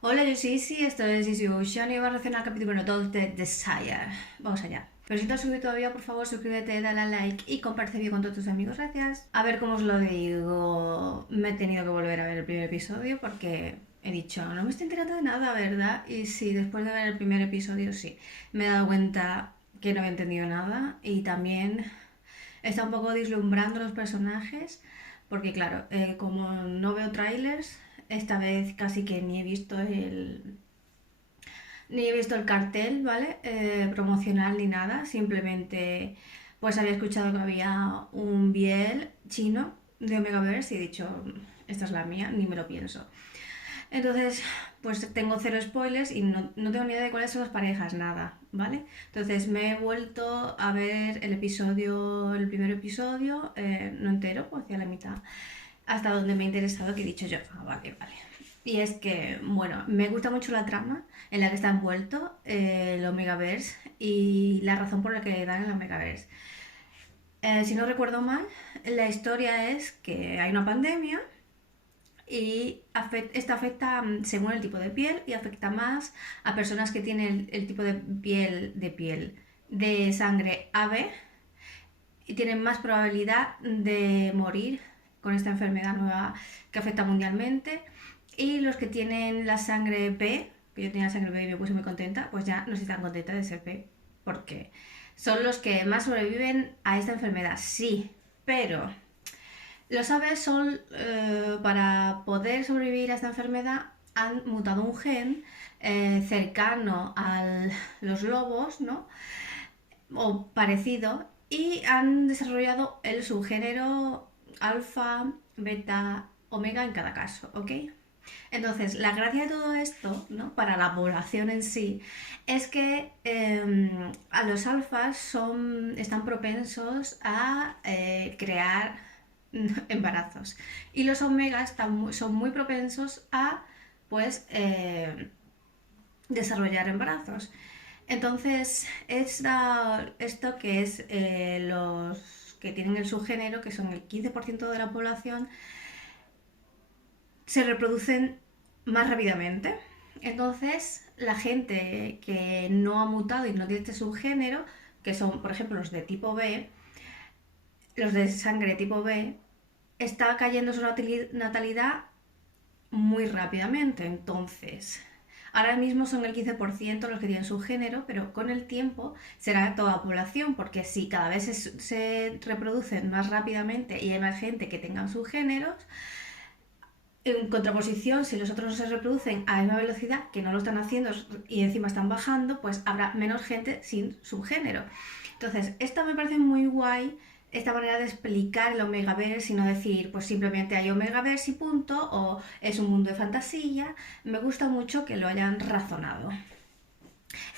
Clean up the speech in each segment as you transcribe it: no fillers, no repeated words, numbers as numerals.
Hola, yo soy Isi, esto es Easy Ocean y voy a reaccionar al capítulo número 2 de Desire. Vamos allá. Pero si no te has suscrito todavía, por favor, suscríbete, dale a like y comparte el vídeo con todos tus amigos. Gracias. A ver cómo os lo digo. Me he tenido que volver a ver el primer episodio porque he dicho, no me estoy enterando de nada, ¿verdad? Y sí, después de ver el primer episodio, sí. Me he dado cuenta que no había entendido nada y también está un poco deslumbrando los personajes porque claro, como no veo trailers, esta vez casi que ni he visto el cartel, ¿vale? Promocional ni nada, simplemente pues había escuchado que había un Biel chino de Omegaverse y he dicho, esta es la mía, ni me lo pienso. Entonces, pues tengo cero spoilers y no tengo ni idea de cuáles son las parejas, nada, ¿vale? Entonces me he vuelto a ver el primer episodio, no entero, pues hacia la mitad, hasta donde me ha interesado, que he dicho yo, vale, vale. Y es que, bueno, me gusta mucho la trama en la que está envuelto el Omegaverse y la razón por la que le dan el Omegaverse. Si no recuerdo mal, la historia es que hay una pandemia y esta afecta según el tipo de piel y afecta más a personas que tienen el tipo de piel de sangre AB y tienen más probabilidad de morir con esta enfermedad nueva que afecta mundialmente. Y los que tienen la sangre B, que yo tenía la sangre B y me puse muy contenta, pues ya no estoy tan contenta de ser B, porque son los que más sobreviven a esta enfermedad, sí, pero los aves son, para poder sobrevivir a esta enfermedad, han mutado un gen cercano a los lobos, ¿no? O parecido, y han desarrollado el subgénero alfa, beta, omega en cada caso, ¿ok? Entonces, la gracia de todo esto, ¿no? Para la población en sí, es que a los alfas están propensos a crear embarazos y los omegas son muy propensos a, pues, desarrollar embarazos. Entonces, esto que es los que tienen el subgénero, que son el 15% de la población, se reproducen más rápidamente. Entonces, la gente que no ha mutado y no tiene este subgénero, que son, por ejemplo, los de tipo B, los de sangre tipo B, está cayendo su natalidad muy rápidamente. Entonces, ahora mismo son el 15% los que tienen su género, pero con el tiempo será toda la población, porque si cada vez se reproducen más rápidamente y hay más gente que tengan sus géneros, en contraposición, si los otros no se reproducen a la misma velocidad que no lo están haciendo y encima están bajando, pues habrá menos gente sin subgénero. Entonces, esto me parece muy guay, esta manera de explicar el Omegaverse y no decir, pues simplemente hay Omegaverse y punto, o es un mundo de fantasía. Me gusta mucho que lo hayan razonado.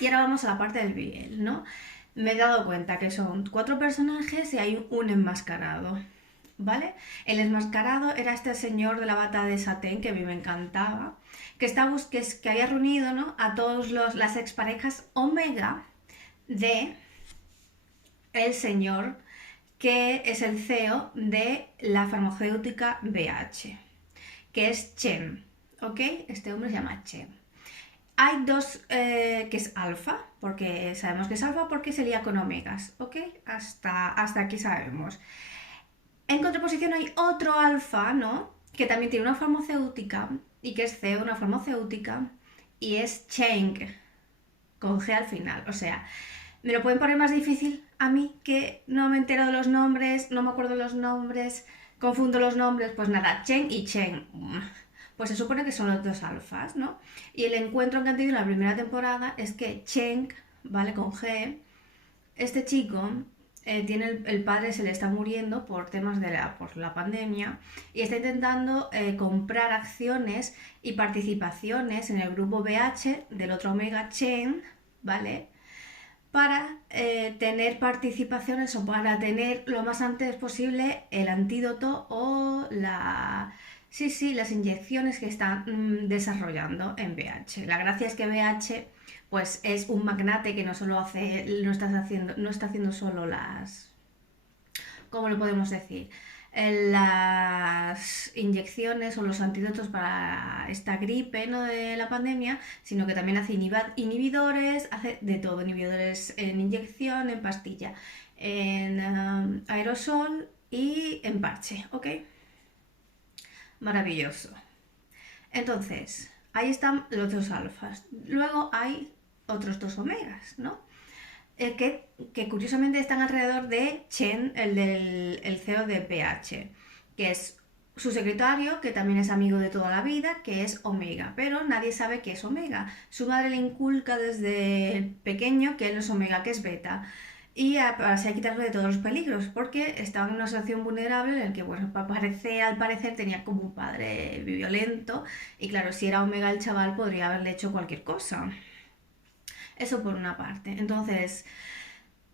Y ahora vamos a la parte del BL, ¿no? Me he dado cuenta que son 4 personajes y hay un enmascarado. ¿Vale? El enmascarado era este señor de la bata de satén que a mí me encantaba, que había reunido, ¿no? A todas las exparejas Omega de el señor que es el CEO de la farmacéutica BH, que es Chen, ¿ok? Este hombre se llama Chen. Hay dos, que es alfa, porque sabemos que es alfa porque se lía con omegas, ¿ok? Hasta aquí sabemos. En contraposición hay otro alfa, ¿no? Que también tiene una farmacéutica y que es CEO de una farmacéutica y es Cheng, con G al final. O sea, me lo pueden poner más difícil a mí que no me entero de los nombres, no me acuerdo de los nombres, confundo los nombres, pues nada, Cheng y Cheng. Pues se supone que son los dos alfas, ¿no? Y el encuentro que han tenido en la primera temporada es que Cheng, ¿vale? Con G, este chico tiene el padre se le está muriendo por temas por la pandemia y está intentando comprar acciones y participaciones en el grupo BH del otro Omega Chain, ¿vale? Para tener participaciones o para tener lo más antes posible el antídoto o sí, sí, las inyecciones que están desarrollando en BH. La gracia es que BH pues es un magnate que no solo no está haciendo solo ¿cómo lo podemos decir? las inyecciones o los antídotos para esta gripe, ¿no? De la pandemia, sino que también hace inhibidores, hace de todo, inhibidores en inyección, en pastilla, en aerosol y en parche, ¿ok? Maravilloso. Entonces, ahí están los dos alfas. Luego hay otros dos omegas, ¿no? Que curiosamente están alrededor de Chen, el CEO de PH, que es su secretario, que también es amigo de toda la vida, que es Omega, pero nadie sabe qué es Omega. Su madre le inculca desde pequeño que él no es Omega, que es Beta. Y para así quitarlo de todos los peligros, porque estaba en una situación vulnerable en la que, bueno, al parecer tenía como un padre violento, y claro, si era Omega el chaval podría haberle hecho cualquier cosa. Eso por una parte. Entonces,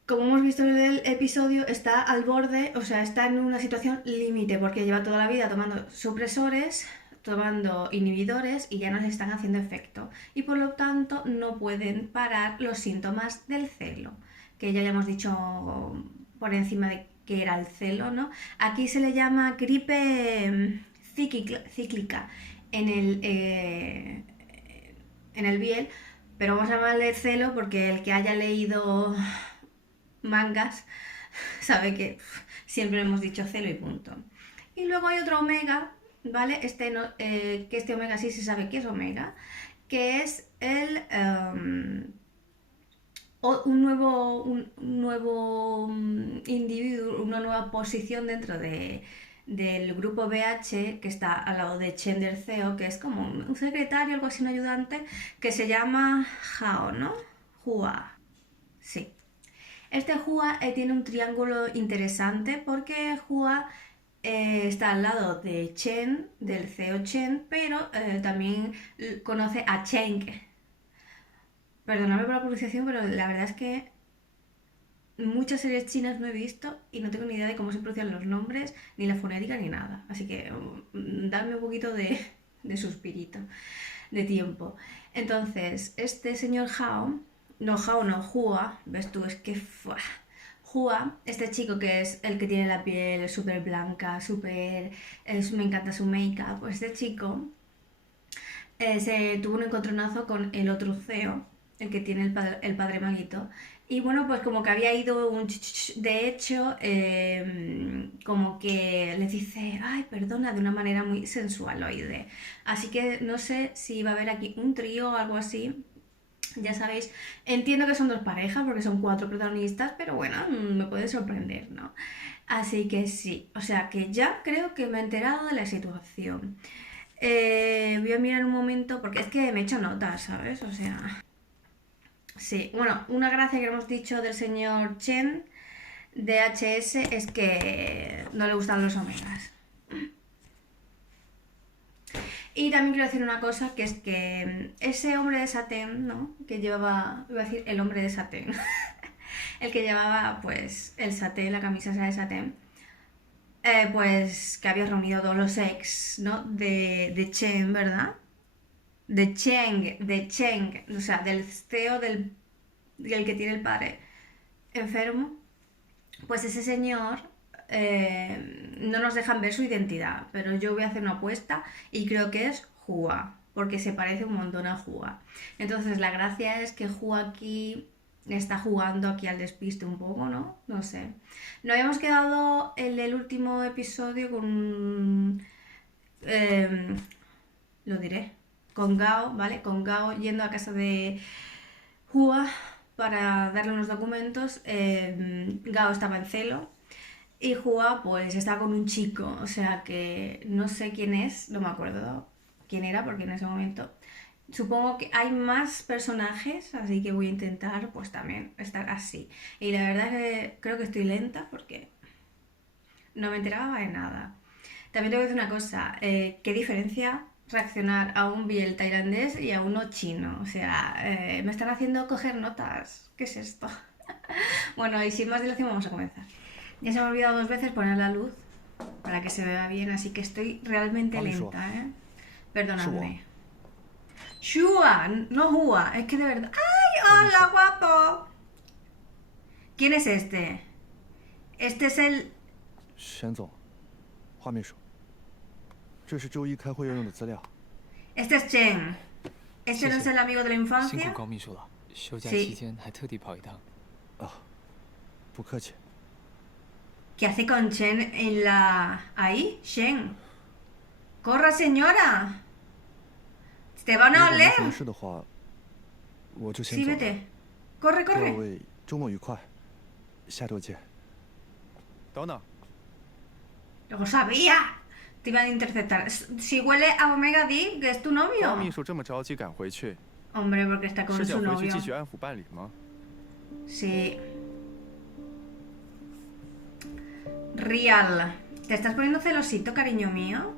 como hemos visto en el episodio, está al borde, o sea, está en una situación límite, porque lleva toda la vida tomando supresores, tomando inhibidores y ya no les están haciendo efecto. Y por lo tanto no pueden parar los síntomas del celo, que ya hemos dicho por encima de que era el celo, ¿no? Aquí se le llama gripe cíclica en el biel, pero vamos a llamarle celo porque el que haya leído mangas sabe que siempre hemos dicho celo y punto. Y luego hay otro omega, ¿vale? Que este omega sí se sabe que es omega, que es un nuevo individuo, una nueva posición dentro del grupo BH que está al lado de Chen del CEO, que es como un secretario, algo así, un ayudante, que se llama Hao, ¿no? Hua, sí. Este Hua tiene un triángulo interesante porque Hua está al lado de Chen, del CEO Chen, pero también conoce a Cheng. Perdóname por la pronunciación, pero la verdad es que muchas series chinas no he visto y no tengo ni idea de cómo se pronuncian los nombres, ni la fonética, ni nada. Así que dadme un poquito de suspirito, de tiempo. Entonces, este señor Hao no, Hua, ves tú, es que Hua, este chico que es el que tiene la piel súper blanca, me encanta su make-up, pues este chico se tuvo un encontronazo con el otro CEO, el que tiene el padre maguito. Y bueno, pues como que había ido de hecho, como que le dice, ay, perdona, de una manera muy sensual, oide. Así que no sé si va a haber aquí un trío o algo así. Ya sabéis, entiendo que son dos parejas porque son cuatro protagonistas, pero bueno, me puede sorprender, ¿no? Así que sí, o sea que ya creo que me he enterado de la situación. Voy a mirar un momento porque es que me he hecho notas, ¿sabes? O sea, sí. Bueno, una gracia que hemos dicho del señor Chen de HS es que no le gustan los omegas. Y también quiero decir una cosa, que es que ese hombre de satén, ¿no? Que llevaba, iba a decir el hombre de satén, el que llevaba pues el satén, la camisa esa de satén, pues que había reunido todos los ex, ¿no? De Chen, ¿verdad? De Cheng, o sea, del CEO del que tiene el padre enfermo, pues ese señor no nos dejan ver su identidad, pero yo voy a hacer una apuesta y creo que es Hua, porque se parece un montón a Hua. Entonces la gracia es que Hua aquí está jugando aquí al despiste un poco, ¿no? No sé. Nos habíamos quedado en el último episodio con... eh, lo diré. Con Gao, ¿vale? Con Gao yendo a casa de Hua para darle unos documentos. Gao estaba en celo y Hua pues estaba con un chico, o sea que no sé quién es, no me acuerdo quién era porque en ese momento supongo que hay más personajes, así que voy a intentar pues también estar así. Y la verdad es que creo que estoy lenta porque no me enteraba de nada. También te voy a decir una cosa, ¿qué diferencia reaccionar a un biel tailandés y a uno chino? O sea, me están haciendo coger notas. ¿Qué es esto? Bueno, y sin más dilación vamos a comenzar. Ya se me ha olvidado dos veces poner la luz para que se vea bien, así que estoy realmente 帮你说，lenta, ¿eh? 是我 Perdonadme. Shua, no Hua, es que de verdad... ¡Ay, 帮你 hola, 说，guapo! ¿Quién es este? Este es el... 沈总，花秘书，这是周一开会要用的资料。Este es Chen. Este no es el amigo de la 辛苦 infancia. 高秘书了，休假期间还特地跑一趟。不客气。 ¿Qué hace con Chen en la... ahí? Shen. ¡Corra, señora! ¡Te van a 如果没 oler! 什么事的话，我就先 Sí, 走了。 vete. Corre, 祝二 corre. 位周末愉快，下周见。等等， Lo sabía. Te iban a interceptar. Si huele a Omega, di que es tu 高 novio. 秘书这么着急赶回去， Hombre, porque está con 是 su 想回去 novio. 继续安抚办理吗？ Sí. Real. ¿Te estás poniendo celosito, cariño mío?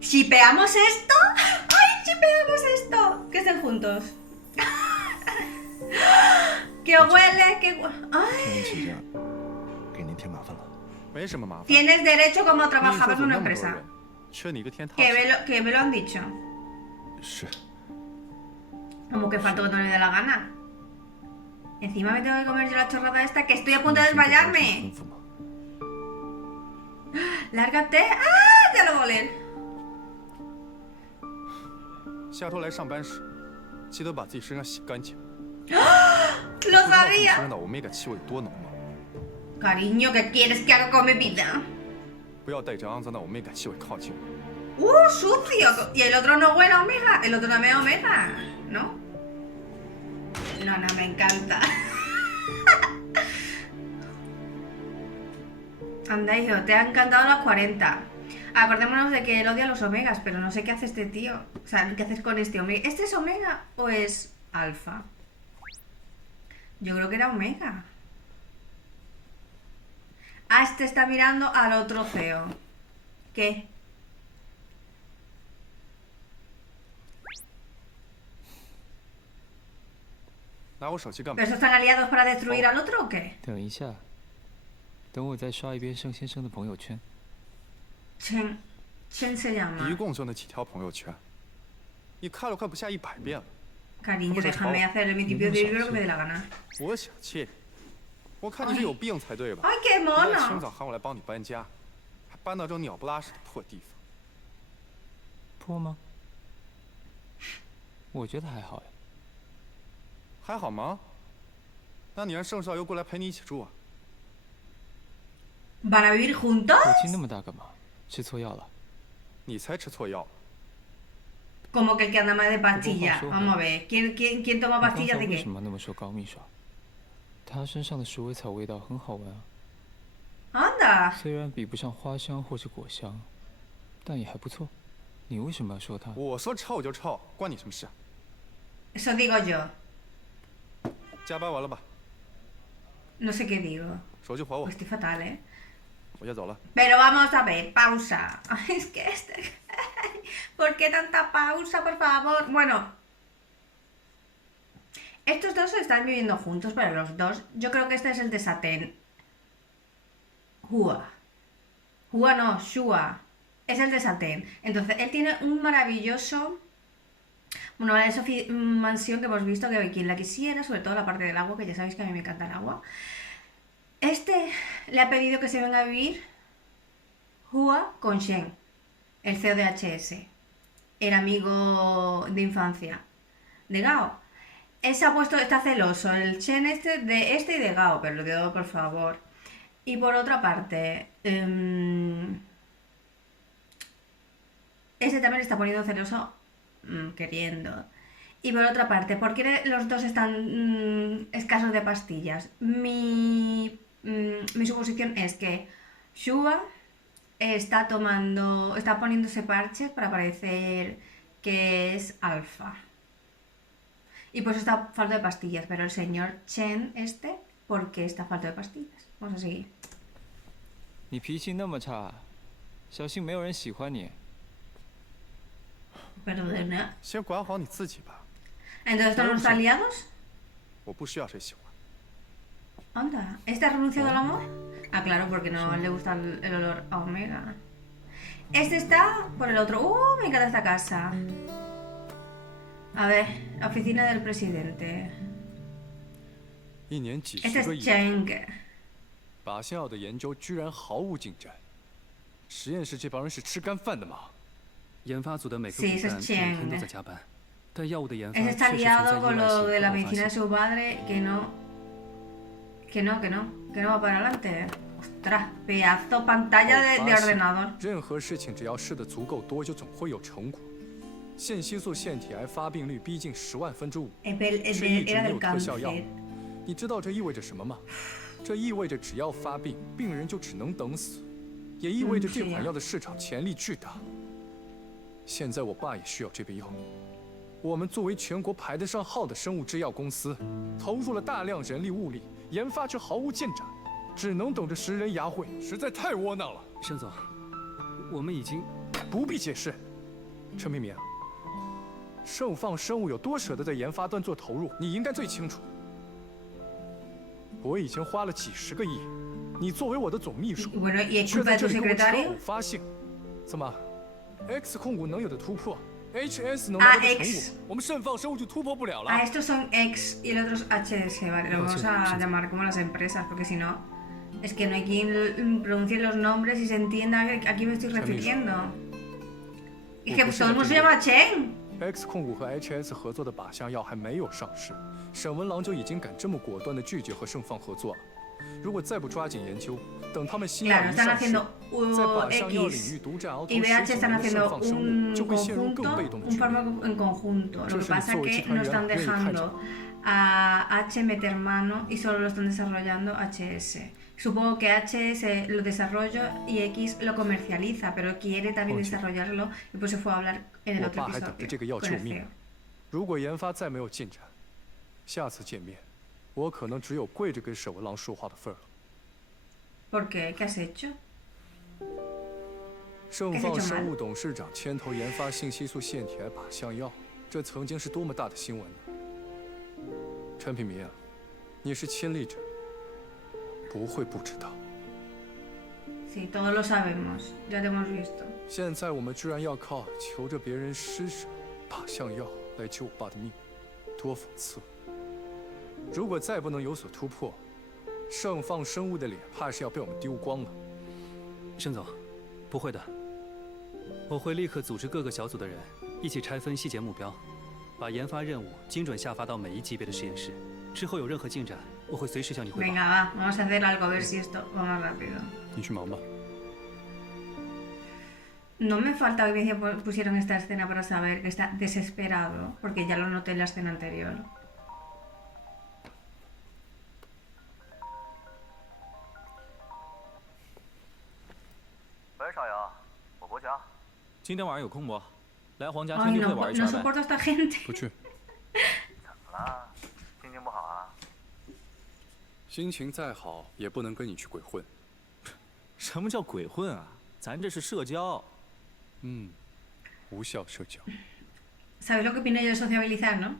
¿Shipeamos esto? ¡Ay, shipeamos esto! Que estén juntos. ¡Que huele! ¡Que ¡ay! 天请假，给您添麻烦了。没什么麻烦。 Tienes derecho como 秘书 trabajabas 组 en 那 una 么多 empresa. 人，缺你一个天堂。 Que me lo han dicho. 是， Como que faltó que no le dé la gana. Encima me tengo que comer yo la chorrada esta que estoy a punto de 您先做高 desmayarme. 吩咐吗？ Lárgate. ¡Ah! Ya lo voy a oler. 下周来上班时，记得把自己身上洗干净。 ¡Lo 不知道自己身 sabía! 上的欧米伽气味多浓吗？ Cariño, ¿qué quieres que haga con mi vida? 不要带着肮脏的欧米伽气味靠近我。 Sucio. Y el otro no huele a omega. El otro también omega. ¿No? No, no, me encanta. Anda, hijo, te han encantado las 40. Acordémonos de que él odia los omegas, pero no sé qué hace este tío. O sea, ¿qué haces con este omega? ¿Este es omega o es alfa? Yo creo que era omega. Ah, este está mirando al otro CEO. ¿Qué? 拿我手机干嘛 ¿Pero？estos están aliados para destruir al otro o qué? 等一下，等我再刷一遍盛先生的朋友圈。 Chen se llama. 一共就那几条朋友圈，你看了快不下100遍了。 Cariño, Pues déjame chao. hacer mi tipo de libro lo que me dé la gana. 我小气，我看你是有病才对吧？ ¡Ay, qué 一大清 mono! 早喊我来帮你搬家，还搬到这种鸟不拉屎的破地方。破吗？我觉得还好呀。还好吗？那你让盛少又过来陪你一起住啊？ ¿Van a vivir juntos? 火气那么大干嘛？吃错药了？你才吃错药。 Como que el que anda más de pastilla. Ojo, ojo. Vamos a ver. ¿Quién toma 你刚 pastillas 才 de 为 qué? 什么那么说高秘书啊？他身上的鼠尾草味道很好闻啊， Anda. 虽然比不上花香或是果香，但也还不错。你为什么要说他？我说臭就臭，关你什么事？ Eso digo yo. 加班完了吧？ No sé qué digo. 手机还我， Pues estoy fatal, ¿eh? 我先走了。 Pero vamos a ver, pausa. Ay, es que este... ¿Por qué tanta pausa, por favor? Bueno. Estos dos están viviendo juntos, pero los dos... Yo creo que este es el de Satén. Hua. Hua no, Shua. Es el de Satén. Entonces, él tiene un maravilloso... Bueno, esa mansión que hemos visto, que quien la quisiera, sobre todo la parte del agua, que ya sabéis que a mí me encanta el agua. Este le ha pedido que se venga a vivir Hua con Shen, el CEO de HS, el amigo de infancia de Gao. Él se ha puesto, está celoso, el Shen este y de Gao, pero lo digo por favor. Y por otra parte, este también está poniendo celoso, queriendo. Y por otra parte, ¿por qué los dos están escasos de pastillas? Mi suposición es que Shua está poniéndose parches para parecer que es alfa. Y pues está falta de pastillas, pero el señor Chen ¿por qué está falta de pastillas? Vamos a seguir. 你脾气那么差，小心没有人喜欢你。 Perdona. 先管好你自己吧， Entonces, ¿están los aliados? 我不需要谁喜欢。 Anda, ¿este ha renunciado al amor? Ah, claro, porque no le gusta el olor a omega. Este está por el otro. Me encanta esta casa. A ver, oficina del presidente. 1年几 Este 十个 es 亿， Cheng. 靶向药的研究居然毫无进展，实验室这帮人是吃干饭的吗？研发组的每个骨 Sí, eso 干 es 每天 Cheng. 都在加班，但药物的研发 Ese 确 está 实存在 liado 意 con 外 lo 性 de la 和偶发 medicina de 性。 su padre, que no va para adelante. Ostras, pedazo pantalla de 偶发性 ordenador. 任何事情只要试的足够多，就总会有成果。腺吸素腺体癌发病率逼近10万分之5， 却一直 Era 没有 del 特效药。 cáncer. 你知道这意味着什么吗？这意味着只要发病，病人就只能等死，也意味着这款药的市场潜力巨大。现在我爸也需要这杯药。我们作为全国排得上号的生物制药公司，投入了大量人力物力，研发却毫无进展，只能等着食人牙慧，实在太窝囊了。盛总，我们已经不必解释。陈明明，盛放生物有多舍得在研发端做投入，你应该最清楚。我已经花了几10个亿，你作为我的总秘书， Bueno, y es 却 culpa 在 de 这 tu 里跟我扯偶 secretario. 发性，怎么 ？X 控股能有的突破 ，HS 能 Ah, 拿到的成 X 果，我们盛放生物就突破不了了。 Ah, estos son X y el otro es HS, vale. Lo vamos a llamar como las empresas, porque si no, es que no hay quien pronuncie los nombres y se entienda a quién me estoy refiriendo. Es que todo el mundo se llama Chen. X 控股和 HS 合作的靶向药还没有上市，沈文郎就已经敢这么果断地拒绝和盛放合作了。如果再不抓紧研究，等他们新药 Claro, 一 están 上市， haciendo 在靶向药领 X 域独占鳌头 y 10 BH 几 están 年的盛 haciendo 放生物 un 就会陷入 conjunto, 更被动的 un 局面。 fármaco en conjunto. Lo que pasa es que no están dejando a H meter mano y solo lo están desarrollando HS. Supongo que HS lo desarrolla y X lo comercializa, pero quiere también desarrollarlo y pues se fue a hablar en el 我 otro 爸还等着这个 episodio 药 con 救 el 命 CEO.。如果研发再没有进展，下次见面，我可能只有跪着跟沈文郎说话的份儿了。 ¿Por qué? ¿Qué has hecho? 盛放生物董事长牵头研发性激素腺体癌靶向药，这曾经是多么大的新闻呢？陈品明啊，你是亲历者，不会不知道。 Sí, todos lo sabemos, ya te hemos visto. 现在我们居然要靠求着别人施舍靶向药来救我爸的命，多讽刺！如果再不能有所突破，盛放生物的脸怕是要被我们丢光了。盛总，不会的，我会立刻组织各个小组的人一起拆分细节目标，把研发任务精准下发到每一级别的实验室。之后有任何进展，我会随时向你汇报。 Venga, va, vamos a hacer algo, a ver si esto va más rápido. 你去忙吧。 No me falta que me pusieron esta escena para saber que está desesperado, porque ya lo noté en la escena anterior. 喂，少阳，我伯家。今天晚上有空不？来皇家 Ay, 天地会 no, 玩一 no 圈呗。 soporto a esta gente. 不去。怎么了？心情不好啊？心情再好，也不能跟你去鬼混。什么叫鬼混啊？咱这是社交。无效社交。 ¿Sabes lo que opino yo de sociabilizar, no?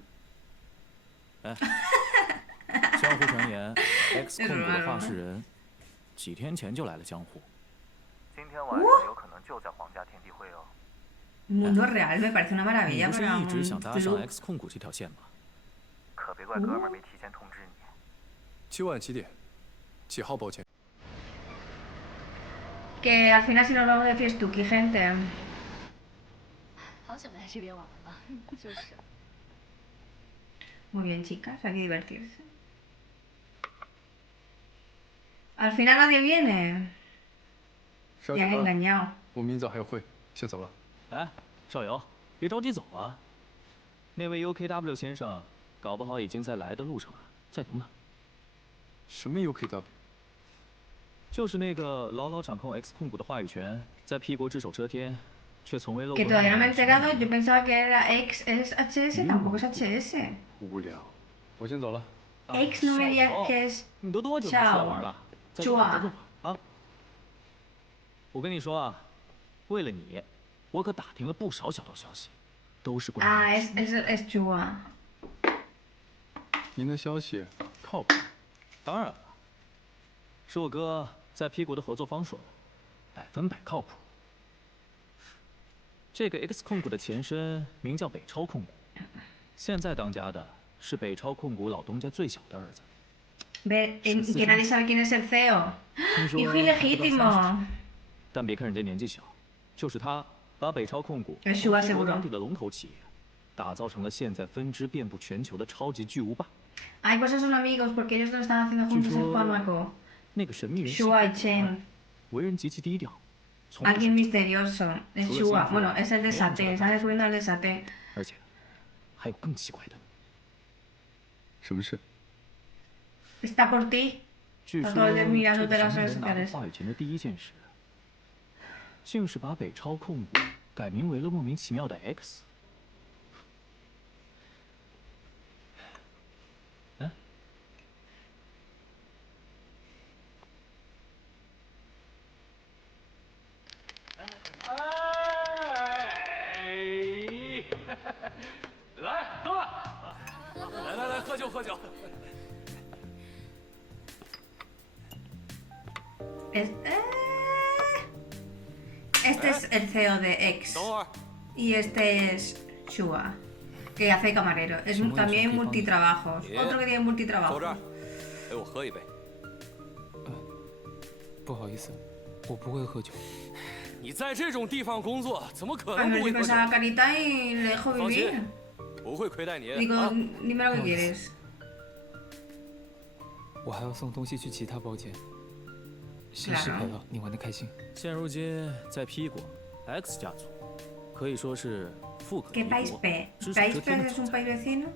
江湖传言，X 控股的话事人几天前就来了江湖。今天晚上有可能就在皇家天地会哦。 Mundo real me parece una 你 maravilla 不是 para 一直 un 想搭上 club. X 控股这条线吗？可别怪哥们儿没提前通知你。今晚几点？几号包间？ Que al final si nos vamos de fiestuki, gente. 好久来这边玩了，就是。 Muy bien, chicas, hay que divertirse. Al final nadie viene. 少 Me han 阳， engañado. 我明早还有会，先走了。哎，少游，别着急走啊。那位 UKW 先生，搞不好已经在来的路上了，在等呢。什么 UKW？ 就是那个牢牢掌控 X 控股的话语权，在 P 国只手遮天，却从未露 Que 过。 todavía no me he enterado, yo pensaba que era X, es HS, tampoco es HS. 无聊，我先走了。 X no me digas que es 你都多久没出来玩了？再坐会儿，再坐会儿啊！我跟你说啊，为了你，我可打听了不少小道消息，都是关 Ah, 于 es Chua. 您的消息靠谱？当然了，是我哥在 P 国的合作方说的，100%靠谱。这个 X 控股的前身名叫北超控股，现在当家的是北超控股老东家最小的儿子。 Ve, que nadie sabe quién es el CEO. 听说 Hijo ilegítimo. 但别看人家年纪小，就是他把北超控股Es Shua seguro. 当地的龙头企业，打造成了现在分支遍布全球的超级巨无霸。Ay, pues son amigos, porque ellos lo están haciendo juntos en fármaco. 那个神秘人 Shua y Chen. 为人极其低调，从不 Alguien 声 misterioso. Es Shua. Bueno, es el de Satén. Sale subiendo al de Satén. 而且还有更奇怪的，什么事？ Está por ti. 据 Está 说 todo el día mirando 这 de 个 las 神秘 redes 人拿到 sociales. 话语权的第一件事，竟是把北超控股改名为了莫名其妙的 X。嗯？来，喝吧！来，喝酒喝酒。 Este es el CEO de X. 等会儿， Y este es Shua, que hace camarero. Es también multitrabajos. Otro que tiene 口 multitrabajo. 这儿，给我喝一杯。不好意思，我不会喝酒。你在这种地方工作，怎么可 Ay, 能 me 不 le 会喝 pasa 酒？ la carita y le dejo 放心 vivir.，不会亏待你。 Digo, 啊， dime lo que quieres. 我还要送东西去其他包间。先是可乐，你玩得开心。现如今在 P 国 X 家族，可以说是富可 ¿Qué 敌 país 国， P? 只手 ¿País 遮 P 天的 es 主 un 宰。 país vecino?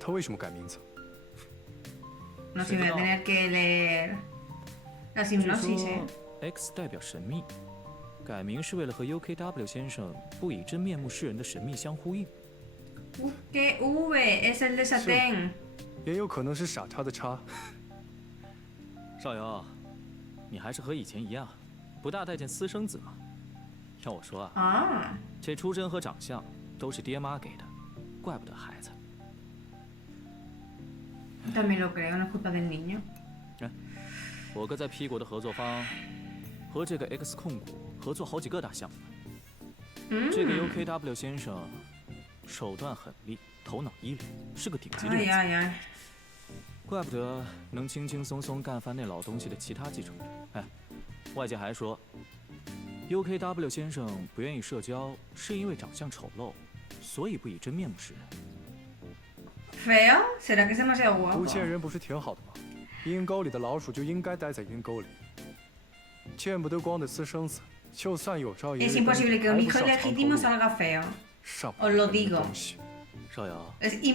他为什么改名字？ No sé, voy a tener que leer la 据 hipnosis, 说 ¿eh? X 代表神秘，改名是为了和 UKW 先生不以真面目示人的神秘相呼应。 ¿Qué V? Es el de Satén. 也有可能是傻叉的叉。少游，你还是和以前一样，不大待见私生子嘛。要我说啊， Ah. 这出身和长相都是爹妈给的，怪不得孩子。 También lo creo, no es culpa del niño. 我哥在 P 国的合作方，和这个 X 控股合作好几个大项目。这个 UKW 先生手段狠厉，头脑一流，是个顶级的 Ay, 人才。 ay, ay. 怪不得能轻轻松松干翻那老东西的其他继承人。哎，外界还说 UKW 先生不愿意社交，是因为长相丑陋，所以不以真面目示人。 ¿Feo? ¿Será que es demasiado 不 guapo? 见人不是挺好的吗？阴沟里的老鼠就应该待在阴沟里，见不得光的私生子，就算有朝一日 Es imposible que un 还不 hijo 上长头 legítimo 路 salga feo. 上 os lo 不来 digo 的东西。少瑶， Es 既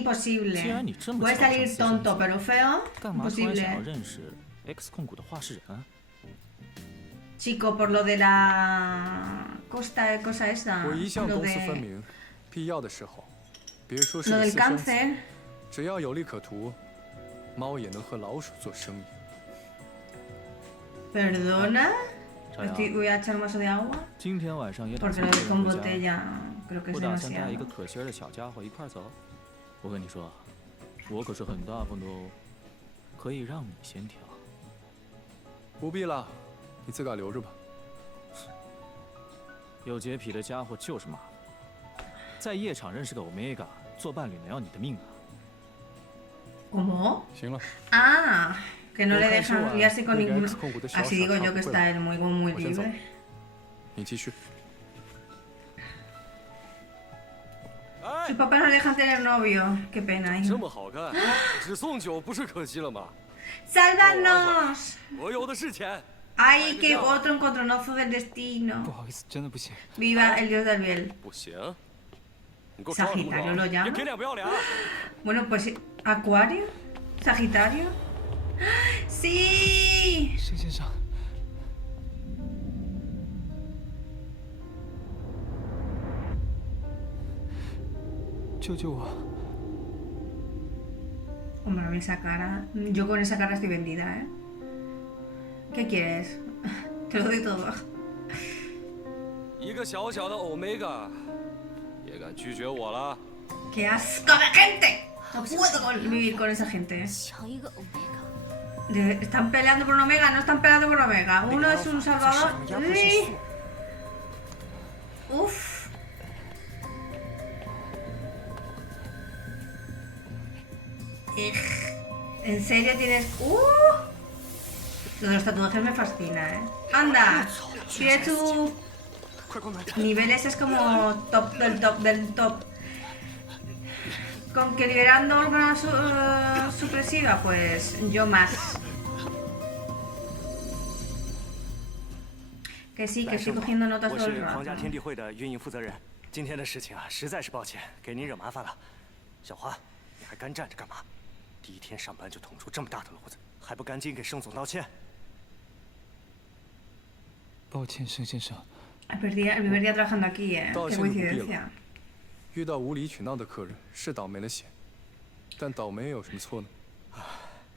然 imposible. 你这么 Puede 瞧不上 salir 私生 tonto, 子， pero feo. 干嘛突然想要 Imposible. 认识 X 控股的话事人啊？ Chico, por lo de la cosa esa. 我一向 Lo 公私分 de 明，必要的时候，别说是 lo 个 del 私生子， cáncer. 只要有利可图，猫也能和老鼠做生意。 Perdona. 少瑶， Voy a echar un vaso de agua. 今天晚上也打 Porque 算 lo 带 de 人 con 回家。 botella creo que 不 es 打算带一个 demasiado. 可心儿的小家伙一块儿走？我跟你说，我可是很大方的哦，可以让你先挑。不必了，你自个儿留着吧。有洁癖的家伙就是麻烦，在夜场认识个 Omega 做伴侣能要你的命啊？ ¿Cómo? 行了， Ah, que no 我 le 看说 dejan 完 liarse con 那个 ninguno. X 控股的小 Así 傻 digo 差 yo 不 que 会 está 了 él muy 我先走 libre. 你继续。 Sus papás no le dejan tener novio. Qué pena, 这 hijo. 么好看，只送酒不是可惜了吗？ ¡Sálvanos! 我有的是钱。 ¡Ay, qué otro encontronazo del destino! 不好意思，真的不行。 ¡Viva el dios del bien! 不行，你给我装什么 Sagitario lo 装？ llama. 别给脸不要脸啊！ Bueno, pues ¿Acuario? ¿Sagitario? ¡Sí! 盛先生，救救我！ Hombre, con esa cara. Yo con esa cara estoy vendida, ¿eh? ¿Qué quieres? Te lo doy todo. 一个小小的 Omega 也敢拒绝我了？ ¡Qué asco de gente! No puedo vivir con esa gente. 抢一个 Omega， Están peleando por un Omega, no están peleando por Omega. Uno es un salvador. ¡Uy! ¡Uf! ¿En serio tienes...? Lo de los tatuajes me fascina, ¿eh? ¡Anda! Tiene tu... niveles es como top del top del top. Con que liberando órgano supresiva, pues yo más. Que sí, que estoy cogiendo notas todo el 皇家 rato. 天地会的运营负责人，今天的事情啊，实在是抱歉，给您惹麻烦了。小花，你还干站着干嘛？第一天上班就捅出这么大的篓子，还不赶紧给盛总道歉？ 抱歉，盛先生。 El primer día trabajando aquí, ¿eh? 道 Qué 歉就不必 coincidencia. 了。遇到无理取闹的客人是倒霉了些，但倒霉有什么错呢？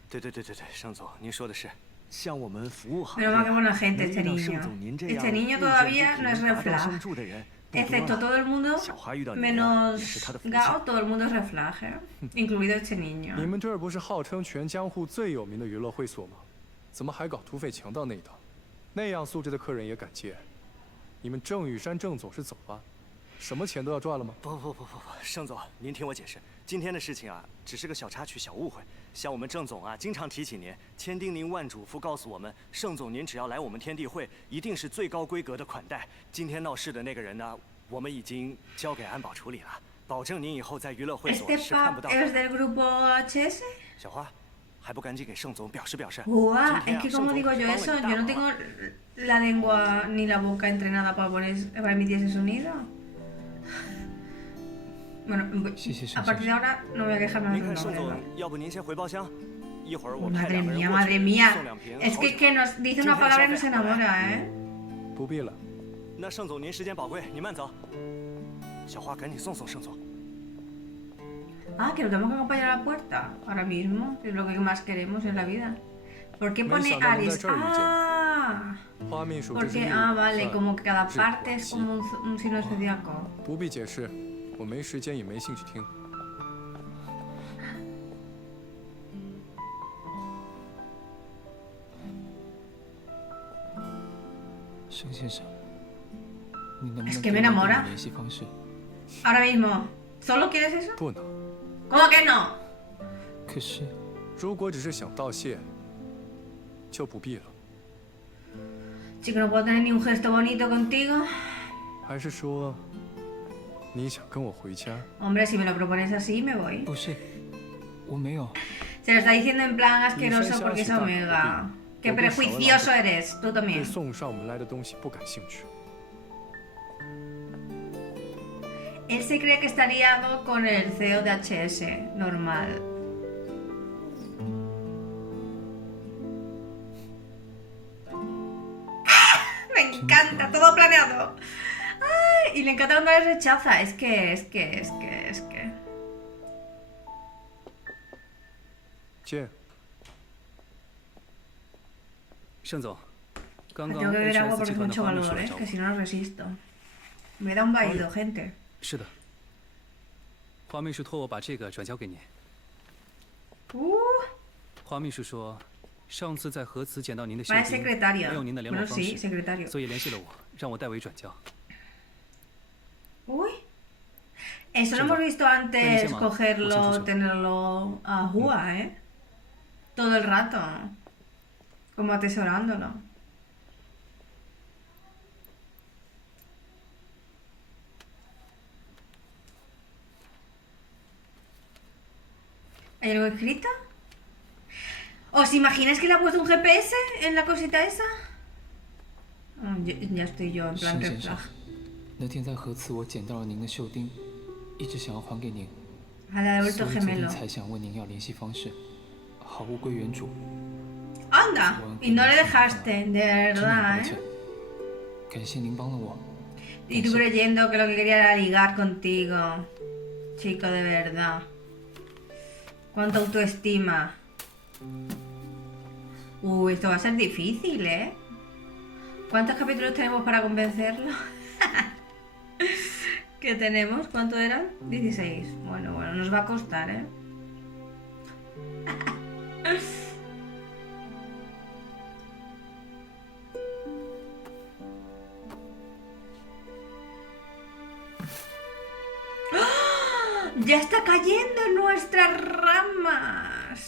对，盛总，您说的是，像我们服务行 Menos mal que buena gente 能 este 遇到 niño. 盛总您这样 Este niño 路见 todavía 不 no es 平 red 拔刀 flag. 相助的人不多 Excepto 了。 todo el mundo, 小花遇到你啊，也 menos 是他的福气。 Gao, todo el mundo es red flag, ¿eh? Incluido este 你 niño. 们这儿不是号称全江户最有名的娱乐会所吗？怎么还搞土匪强盗那一套？那样素质的客人也敢接？你们郑雨山郑总是走了？什么钱都要赚了吗？不，盛总，您听我解释，今天的事情啊，只是个小插曲、小误会。像我们郑总啊，经常提起您，千叮咛万嘱咐，告诉我们，盛总您只要来我们天地会，一定是最高规格的款待。今天闹事的那个人呢，我们已经交给安保处理了，保证您以后在娱乐会所 ¿Este 是看不 pub 到。 es del grupo HS? 小花，还不赶紧给盛总表示表示？ Buah, 今天 es 啊 que 盛 como 总 digo 可是 yo 帮了 eso, 你大 yo no 忙 tengo 啊 la lengua ni la boca entrenada para emitir ese sonido. Bueno, a partir de ahora no voy a quejarme más 您 del 看盛 nombre, 总 ¿no? 要不您先回包厢，一会儿我派 Madre 两个人 mía, 过去 madre mía. 送两瓶 Es 好 que, 酒。 que nos dice una palabra y nos enamora, ¿eh? 不必了。那盛总您时间宝贵，您慢走。小花赶紧送盛总。 Ah, que lo tenemos que acompañar a la puerta ahora mismo, que es lo que más queremos en la vida. ¿Por qué pone Aris? Ah, 花秘书这是 porque, 义务 ah, 打 vale, 算 como que cada 日 parte 广 es 西 como un signo zodiaco. 不必解释，我没时间也没兴趣听。盛先生，你能不 Es 能 que 给 me 我 enamora 你的联系方式？ Ahora mismo. ¿Solo quieres eso? 不能， ¿Cómo que no? 可是如果只是想道谢，就不必了。 Chico, no puedo tener ni un gesto bonito contigo. 还是说，你想跟我回家？ Hombre, si me lo propones así, me voy. 不是，我没有。 Se lo está diciendo en plan asqueroso Ni porque es Fensha Omega. Shita, Qué Obi prejuicioso Shaola. eres, tú 对 también. 送上门来的东西不感兴趣。 Él se cree que está liado con el CEO de HS, normal. ¡Ah! Me encanta, todo planeado. Ay, y le encanta cuando le rechaza. Es que. 见，盛总，刚 Me 刚 tengo que beber agua HS porque 集 hace 团的 mucho 花秘书 calor, 来 ¿eh? 找 Que 我。 si no, no resisto. Me da un vaído, gente. 是的，花秘书托我把这个转交给您。花秘书说，上次在核磁捡到您的袖 Vale, 钉， secretario. 没有您的联络 Bueno, 方 sí, 式， secretario. 所以联系了我，让我代为转交。 Uy. Eso lo Siento. hemos visto antes, Buenísimo. cogerlo, Mucho. tenerlo a Jua, ¿eh? Todo el rato. Como atesorándolo. ¿Hay algo escrito? ¿Os imagináis que le ha puesto un GPS en la cosita esa? Ya estoy yo en 盛 plan 先 red 生 flag.，那天在核磁我捡到了您的袖钉，一直想要还给您， Ha devuelto 所以昨天 gemelo. 才想问您要联系方式，好物归原主。 ¡Anda! Y no le dejaste, de 真的很 verdad, 抱 ¿eh? 歉，感谢您帮了我。 Y tú creyendo que lo que quería era ligar contigo. Chico, de verdad. Cuánta autoestima. Uy, esto va a ser difícil, ¿eh? ¿Cuántos capítulos tenemos para convencerlo? ¿Qué tenemos? ¿Cuánto eran? 16. Bueno, nos va a costar, ¿eh? ¡Ah! ¡Ya está cayendo en nuestras ramas!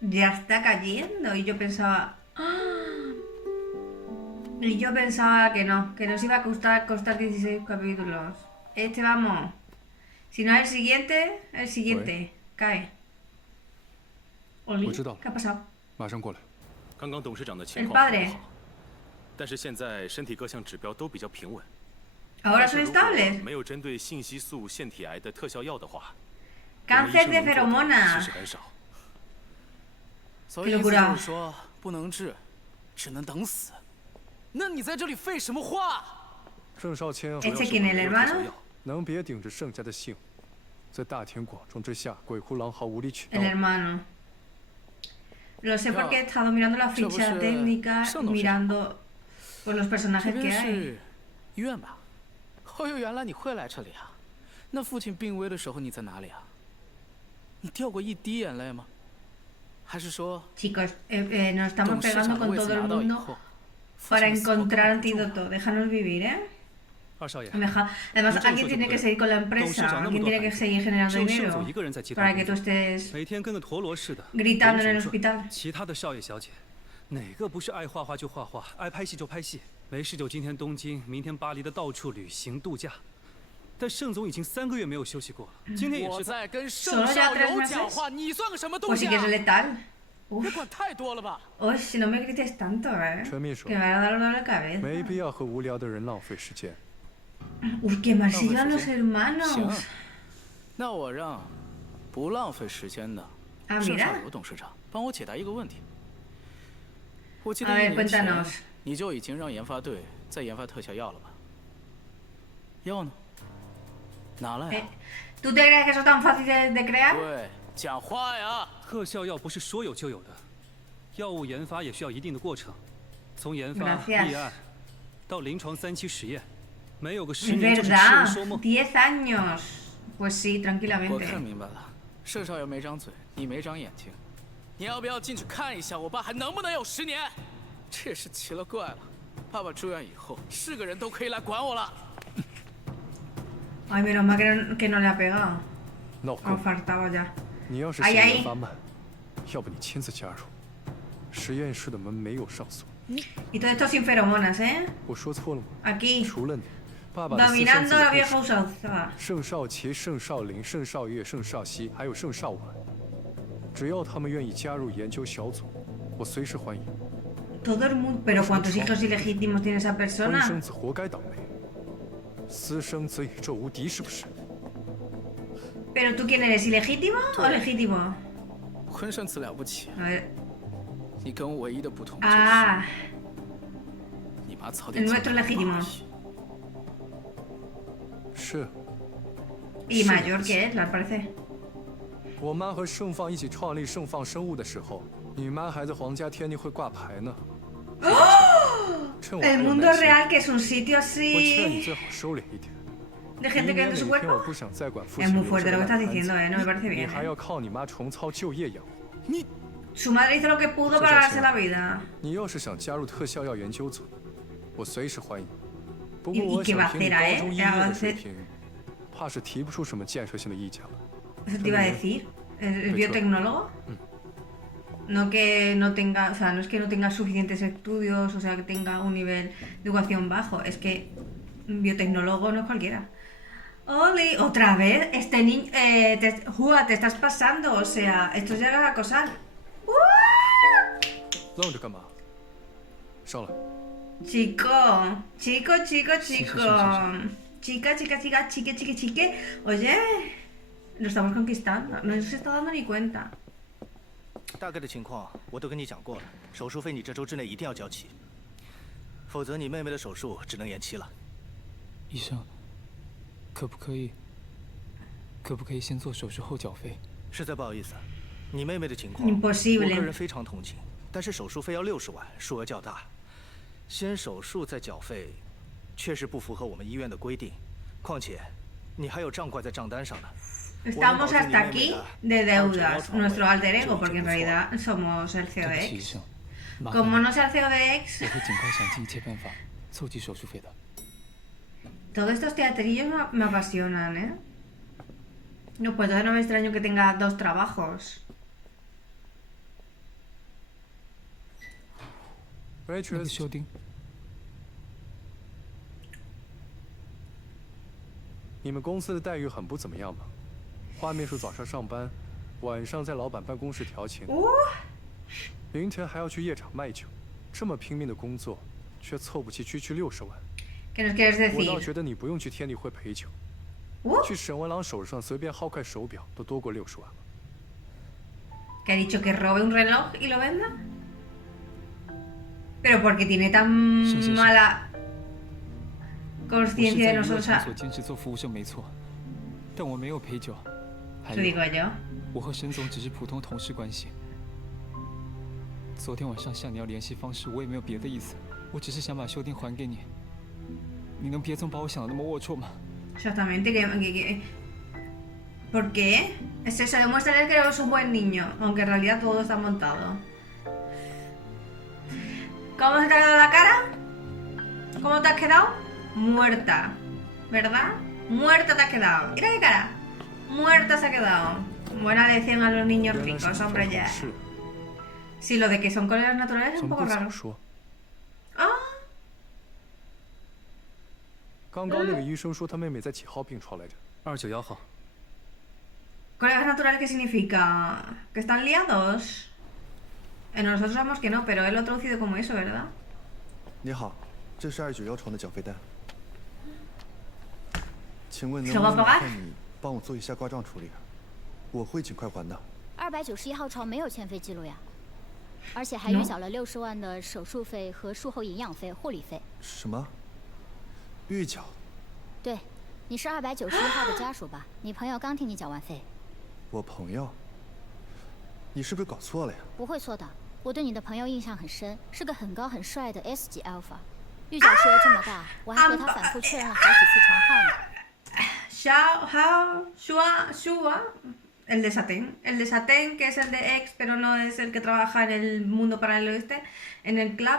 ya está cayendo. Y yo pensaba... ¡ah! Y yo pensaba que nos iba a costar 16 capítulos. Vamos. Si no es el siguiente. Cae. Oli, 我知道了， ¿qué ha pasado? 马上过来。刚刚董事长的情 El 况很 padre. 不好，但是现在身体各项指标都比较平稳。 Ahora 但是 son 如果 estables. 没有针对信息素腺体癌的特效药的话，我们医 Cáncer 生 de 能做的 feromonas. 其实很少。所以意思就是说不能治，只能等死。那你在这里废什么话？郑少卿， ¿Este quién es el hermano? 能别顶着盛家的姓，在大庭广众之下鬼哭狼嚎、无理取闹 El hermano. Lo sé porque he estado mirando la ficha técnica, mirando pues, los 这 personajes que 边 hay. 是医院吧？哦呦，原来你会来这里啊！那父亲病危的时候你在哪里啊？你掉过一滴眼泪吗？还是说 Chicos, nos estamos 董事 pegando 长的 con 位子 todo el 拿到以 mundo 后， para encontrar antídoto. Déjanos vivir, ¿eh? 二少爷， Además, alguien tiene que seguir con la 董事 empresa, 长那么 alguien 多 tiene que 孩子， seguir generando 只有盛 dinero 总一个人在集 para 团 que 工 tú 作， estés 每天跟个陀螺似的 gritando en el 浑身转 hospital. 其他的少爷小姐，哪个不是爱画画就画画，爱拍戏就拍戏，没事就今天东京，明天巴黎的到处旅行度假。但盛总已经3个月没有休息过了，今天也我是。在跟盛少友讲话，你算个什么东 Pues 西 sí que es 啊？ letal. 别管太多了吧？ Uy, si no me grites tanto, ¿eh? 陈秘书 Que me va a dar dolor de cabeza. 没必要和无聊的人浪费时间。 Uy, qué mal se llevan los 行 hermanos.，那我让不浪费时间的 Ah, 盛 mira. 少友董事长帮我解答一个问题。我记得 A 1 ver, 年前 cuéntanos. 你就已经让研发队在研发特效药了吧？药呢？拿来 Eh, 啊！ ¿Tú te crees que eso es tan fácil de crear? 对，讲话呀！特效药不是说有就有的，药物研发也需要一定的过程，从研发 Gracias 立案到临床3期实验，没有个10 Es 年就是痴人 verdad. 说梦。 10 años. Pues sí, 我 tranquilamente. 看明白了，盛少爷没张嘴，你没长眼睛。你要不要进去看一下我爸还能不能有10年？这也是奇了怪了，爸爸住院以后是个人都可以来管我了。 Ay, menos mal que no le ha pegado. 闹够 Oh, 了！ faltaba ya. 你要是 哎 嫌 呀 研发慢，要不你亲自加入。实验室的门没有上锁。 Y todo esto sin feromonas, ¿eh? 我说错了吗？ Aquí, 除了你，爸爸的私生子 dominando la 也 vieja 不少。 usanza. 盛少奇、盛少林、盛少月、盛少熙，还有盛少晚，只要他们愿意加入研究小组，我随时欢迎。 Todo el mundo. Pero ¿cuántos hijos ilegítimos tiene esa 婚 persona? 生子活该倒霉，私生子宇宙无敌，是不是？ ¿Pero tú quién eres? ¿Ilegítimo o legítimo? 婚生子了不起， A ver. 你跟我唯一的不同就是 Ah, 你妈槽 el 点 nuestro legítimo. 是， Y mayor que él, al parecer. 我妈和盛放一起创立盛放生物的时候，你妈还在皇家天地会挂牌呢。趁我还 El 有 mundo 耐心， real, que es un sitio 我劝你 así 最好收敛一点。 de gente que 明 vende 年 su 哪天我 cuerpo. 不想再管父 Es 亲 muy 留 fuerte 下 lo 的 que estás 烂摊 diciendo, 子 no me parece 你 bien. 还要靠你妈重操旧业养活。 Su madre hizo lo que pudo 这 para 叫 ganarse 什 la 么 vida. 你要是想加入特效药研究组，我随时欢迎。不 ¿Y 过我 qué va a 想凭你 hacer a 高中 él? 医业 ¿Va a 的水 hacer? 平，怕是提不出什么建设性的意见了。 Eso te iba a decir. ¿El biotecnólogo? No que no tenga, o sea, no es que no tenga suficientes estudios, o sea, que tenga un nivel de educación bajo, es que un biotecnólogo no es cualquiera. Oli, otra vez, este niño, Jua, te estás pasando, o sea, esto es llegar a acosar. 愣着干嘛？上来。 Chico, chico, chico, chico. Chica, chica, chica, chique, chique, chique. Oye, lo estamos conquistando, no se está dando ni cuenta. 大概的情况我都跟你讲过了，手术费你这周之内一定要交齐，否则你妹妹的手术只能延期了。医生，可不可以先做手术后缴费？实在不好意思，你妹妹的情况， Imposible 我个人非常同情，但是手术费要60万，数额较大，先手术再缴费，确实不符合我们医院的规定。况且，你还有账怪在账单上呢。 Estamos hasta aquí de deudas, nuestro alter ego, porque en realidad somos el 对不起，医 CODX. 生，麻烦 Como 你 no sea el CODX, 我会尽快想尽一切办法凑齐手术费的。 todos estos teatrillos me apasionan, ¿eh? No, pues entonces no me extraño que tenga 2 trabajos. 那个修丁，你们公司的待遇很不怎么样嘛？花秘书早上上班，晚上在老板办公室调情，凌晨还要去夜场卖酒，这么拼命的工作，却凑不齐区区60万。我倒觉得你不用去天地会陪酒，去沈文郎手上随便薅块手表都多过60万了。¿Que ha dicho que robe un reloj y lo venda? Pero porque tiene tan mala conciencia de 我是在娱乐 nosotros. 场所兼职做服务生没错，但我没有陪酒。还 Eso digo 有， yo. 我和沈总只是普通同事关系。昨天晚上向你要联系方式，我也没有别的意思，我只是想把修订还给你。你能别总把我想的那么龌龊吗？ Exactamente, ¿por qué? Es eso, demuéstrale que eres un buen niño, aunque en realidad todo está montado. ¿Cómo se te ha quedado la cara? ¿Cómo te has quedado? Muerta, ¿verdad? Muerta te has quedado. Mira qué cara. Muerta se ha quedado. Buena lección a los niños ricos, hombre, ya. Sí, lo de que son colegas naturales es un poco raro. 啊！ 刚刚那个医生说他妹妹在几号病床来着？291号。 ¿Colegas naturales qué significa? ¿Que están liados? Nosotros sabemos que no, pero él lo ha traducido como eso, ¿verdad? 你好，这是291床的缴费单，请问能 ¿Se 不 va a 能 pagar? 麻烦你帮我做一下挂账处理？我会尽快还的。291号床没有欠费记录呀，而且还预缴了60万的手术费和术后营养费、护理费。什么？预缴？对，你是291号的家属吧？你朋友刚替你缴完费。我朋友？你是不是搞错了呀？不会错的，我对你的朋友印象很深，是个很高很帅的 S 级 Alpha。预缴数额这么大，我还和他反复确认了好几次床号呢。Shua, el de Satén, que es el de X, pero no es el que trabaja en el mundo paralelo este, en el club,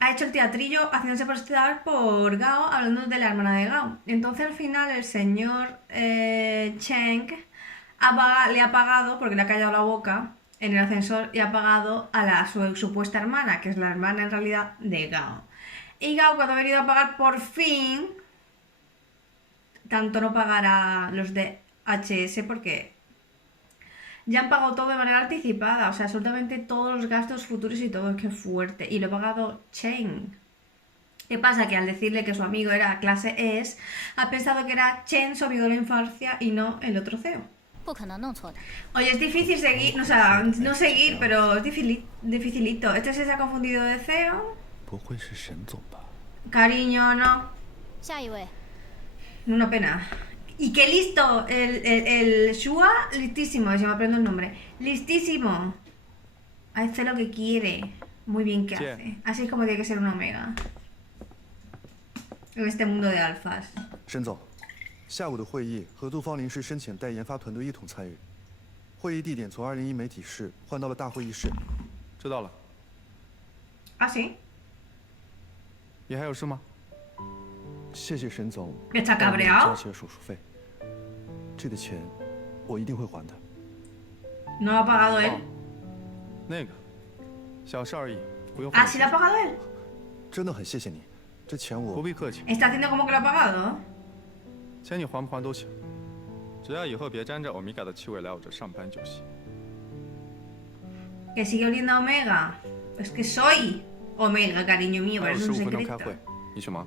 ha hecho el teatrillo haciéndose pasar por Gao, hablando de la hermana de Gao. Entonces al final el señor Cheng le ha pagado, porque le ha callado la boca en el ascensor, y ha pagado a su supuesta hermana, que es la hermana en realidad de Gao. Y Gao, cuando ha venido a pagar por fin, tanto no pagará los de HS porque ya han pagado todo de manera anticipada, o sea, absolutamente todos los gastos futuros y todo, es que fuerte. Y lo ha pagado Chen. ¿Qué pasa? Que al decirle que su amigo era clase S, ha pensado que era Chen, su amigo de la infancia, y no el otro CEO. Oye, es difícil seguir, o sea, no seguir, pero es dificilito. Este se ha confundido de CEO. Cariño, no. Una pena. Y qué listo, el Shua, listísimo, si me aprendo el nombre. Listísimo. Hace lo que quiere. Muy bien que hace. Así es como tiene que ser un Omega. En este mundo de alfas. 沈总，下午的会议和杜芳临时申请带研发团队一同参与。会议地点从201媒体室换到了大会议室。知道了。啊，行。你还有事吗？ 谢谢沈总， Está cabreado 交齐了手术费，这个钱我一定会还的。 No lo ha pagado él. 那个，小事而已，不用。Ah, sí lo ha pagado él. 真的很谢谢你，这钱我不必客气。 Está haciendo como que lo ha pagado. 钱你还不还都行，只要以后别沾着欧米伽的气味来我这上班就行。 Que sigue oliendo a Omega. Es que soy Omega, cariño mío, 还 pero 有 es un 15分钟 secreto. 开会，你去忙。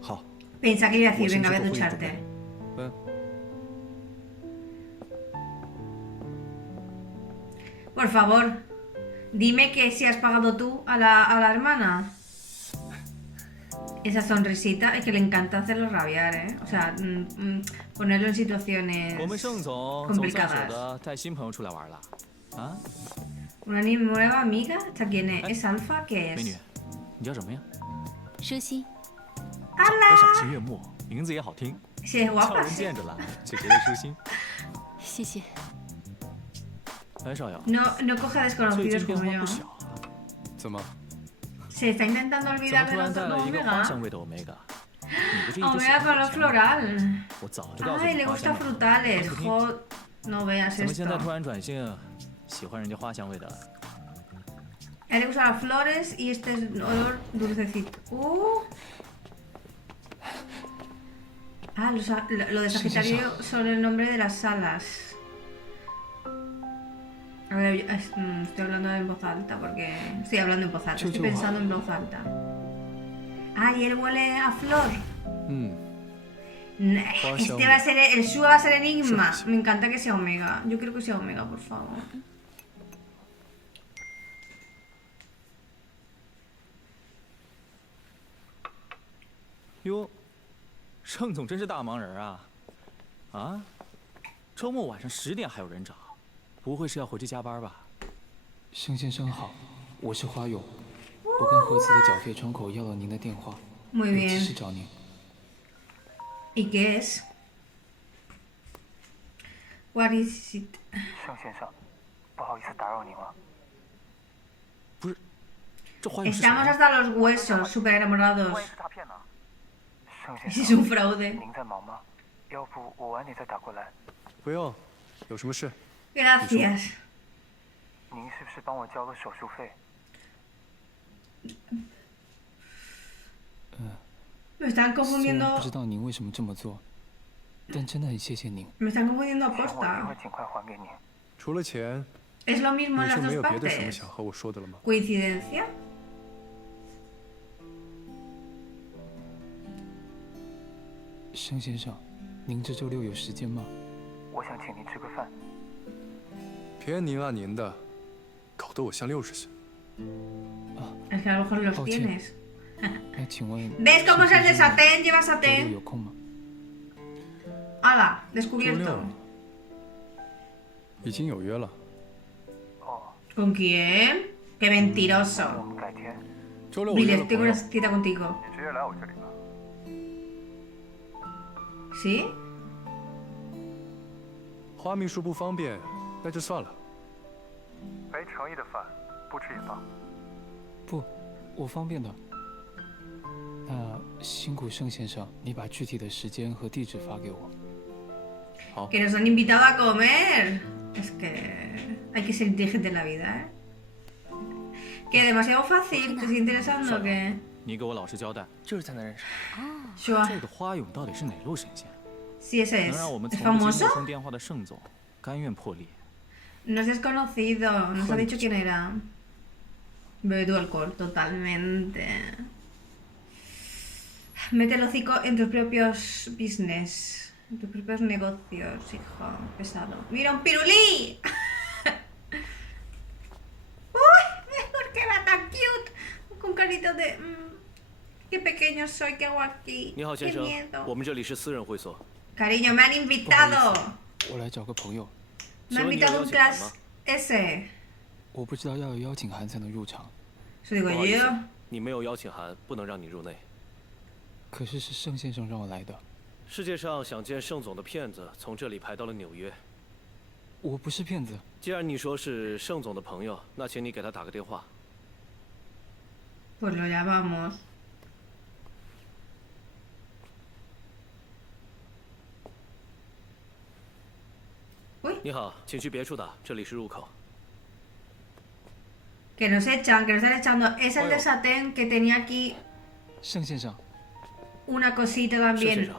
好。 Pensaba que iba a decir, venga, ve a ducharte. Por favor, dime que si has pagado tú a la hermana. Esa sonrisita es que le encanta hacerlo rabiar, ¿eh? O sea, ponerlo en situaciones 我们盛总总算舍得带新朋友出来玩了，啊？ Una nueva amiga, ¿esta quién es? ¿Es Alfa? ¿Qué es? 美女，你叫什么呀？舒心。 长得赏心悦目，名字也好听。 Sí, es guapa. 叫人见着了就觉得舒心。谢谢。哎，少瑶。 No coja desconocidos como yo. 怎么？ Se está intentando olvidar del otro Omega. Omega con lo floral. Ay, le gusta frutales. No veas 怎么现在 esto. 突然转性，喜欢人家花香味的？ A él le gustan las flores y este es olor dulcecito. Ah, lo de Sagitario son el nombre de las salas. A ver, estoy hablando en voz alta porque... Estoy hablando en voz alta, estoy pensando en voz alta. Ah, y él huele a flor. Este va a ser... El Shua va a ser Enigma. Me encanta que sea Omega. Yo quiero que sea Omega, por favor.哟，盛总真是大忙人啊！啊，周末晚上10点还有人找，不会是要回去加班吧？盛先生好，我是花勇，我跟核磁的缴费窗口要了您的电话，有急事找您。¿Y qué es? What is it? 盛先生，不好意思打扰您了。不是，这花勇是谁？ Estamos hasta los huesos, super enamorados. 万一是诈骗呢？盛先 Es 生 un fraude. 您在忙吗？要不我晚点再打过来。不用，有什么事？ Gracias. 您是不是帮我交了手术费？ Me están 虽然 confundiendo. 不知道您为什么这么做，但真的很谢谢您。 Me están confundiendo 钱我一定 aposta. 会尽快还给您。除了钱， Es lo mismo 你 en 就 las 没有 dos 别的什么 partes. 想和我说的了吗？ ¿Coincidencia? 盛先生，您这周6有时间吗？我想请您吃个饭。偏您啊您的，搞得我像60岁。 Es que a lo mejor los 抱歉 tienes. 那请问 ¿Ves cómo es el de 盛先生 satén? Lleva 周六 satén. 有空吗？ ¡Hala! 周 Descubierto. 六已经有约了。 ¿Con quién? ¡Qué mentiroso! 我们改天。周六我约 Diles, 了 tengo 朋友 una。cita contigo. 你直接来我这里吧。 ¿Sí? 花秘书不方便，那就算了。没诚意的饭，不吃也罢。不，我方便的。那辛苦盛先生，你把具体的时间和地址发给我。好。 Que nos han invitado a comer. Es que hay que ser inteligente en la vida, ¿eh? Que demasiado fácil, ¿te sigue interesando o qué? 你给我老实交代，就是在那认识。是吧？这个花勇到底是哪路神仙？ Sí, ese 能 es. 让我们 ¿Es 从不接 famoso? 陌生电话的盛总甘愿破例？ No es desconocido, nos ha dicho quién era. Bebe tu alcohol, totalmente. Mete el hocico en tus propios business, en tus propios negocios, hijo. Pesado. ¡Mira, un pirulí! ¡Uy! ¿Por qué va tan cute? Con carita de... ¡Qué pequeño soy! ¿Qué hago aquí? 你好，先 ¡Qué 生， miedo! 我们这里是私人会所。 Cariño, me han invitado. 我来找个朋友。 Me han invitado un class S. 我不知道要有邀请函才能入场。 Eso digo 不好意思 yo. 你没有邀请函，不能让你入内。可是是盛先生让我来的。世界上想见盛总的骗子从这里排到了纽约。我不是骗子。既然你说是盛总的朋友，那请你给他打个电话。 Pues lo llamamos. 你好，请去别处打，这里是入口。 Que nos echan, que nos están echando. Es el de satén que tenía aquí 盛先生， una cosita 盛先 también. 生，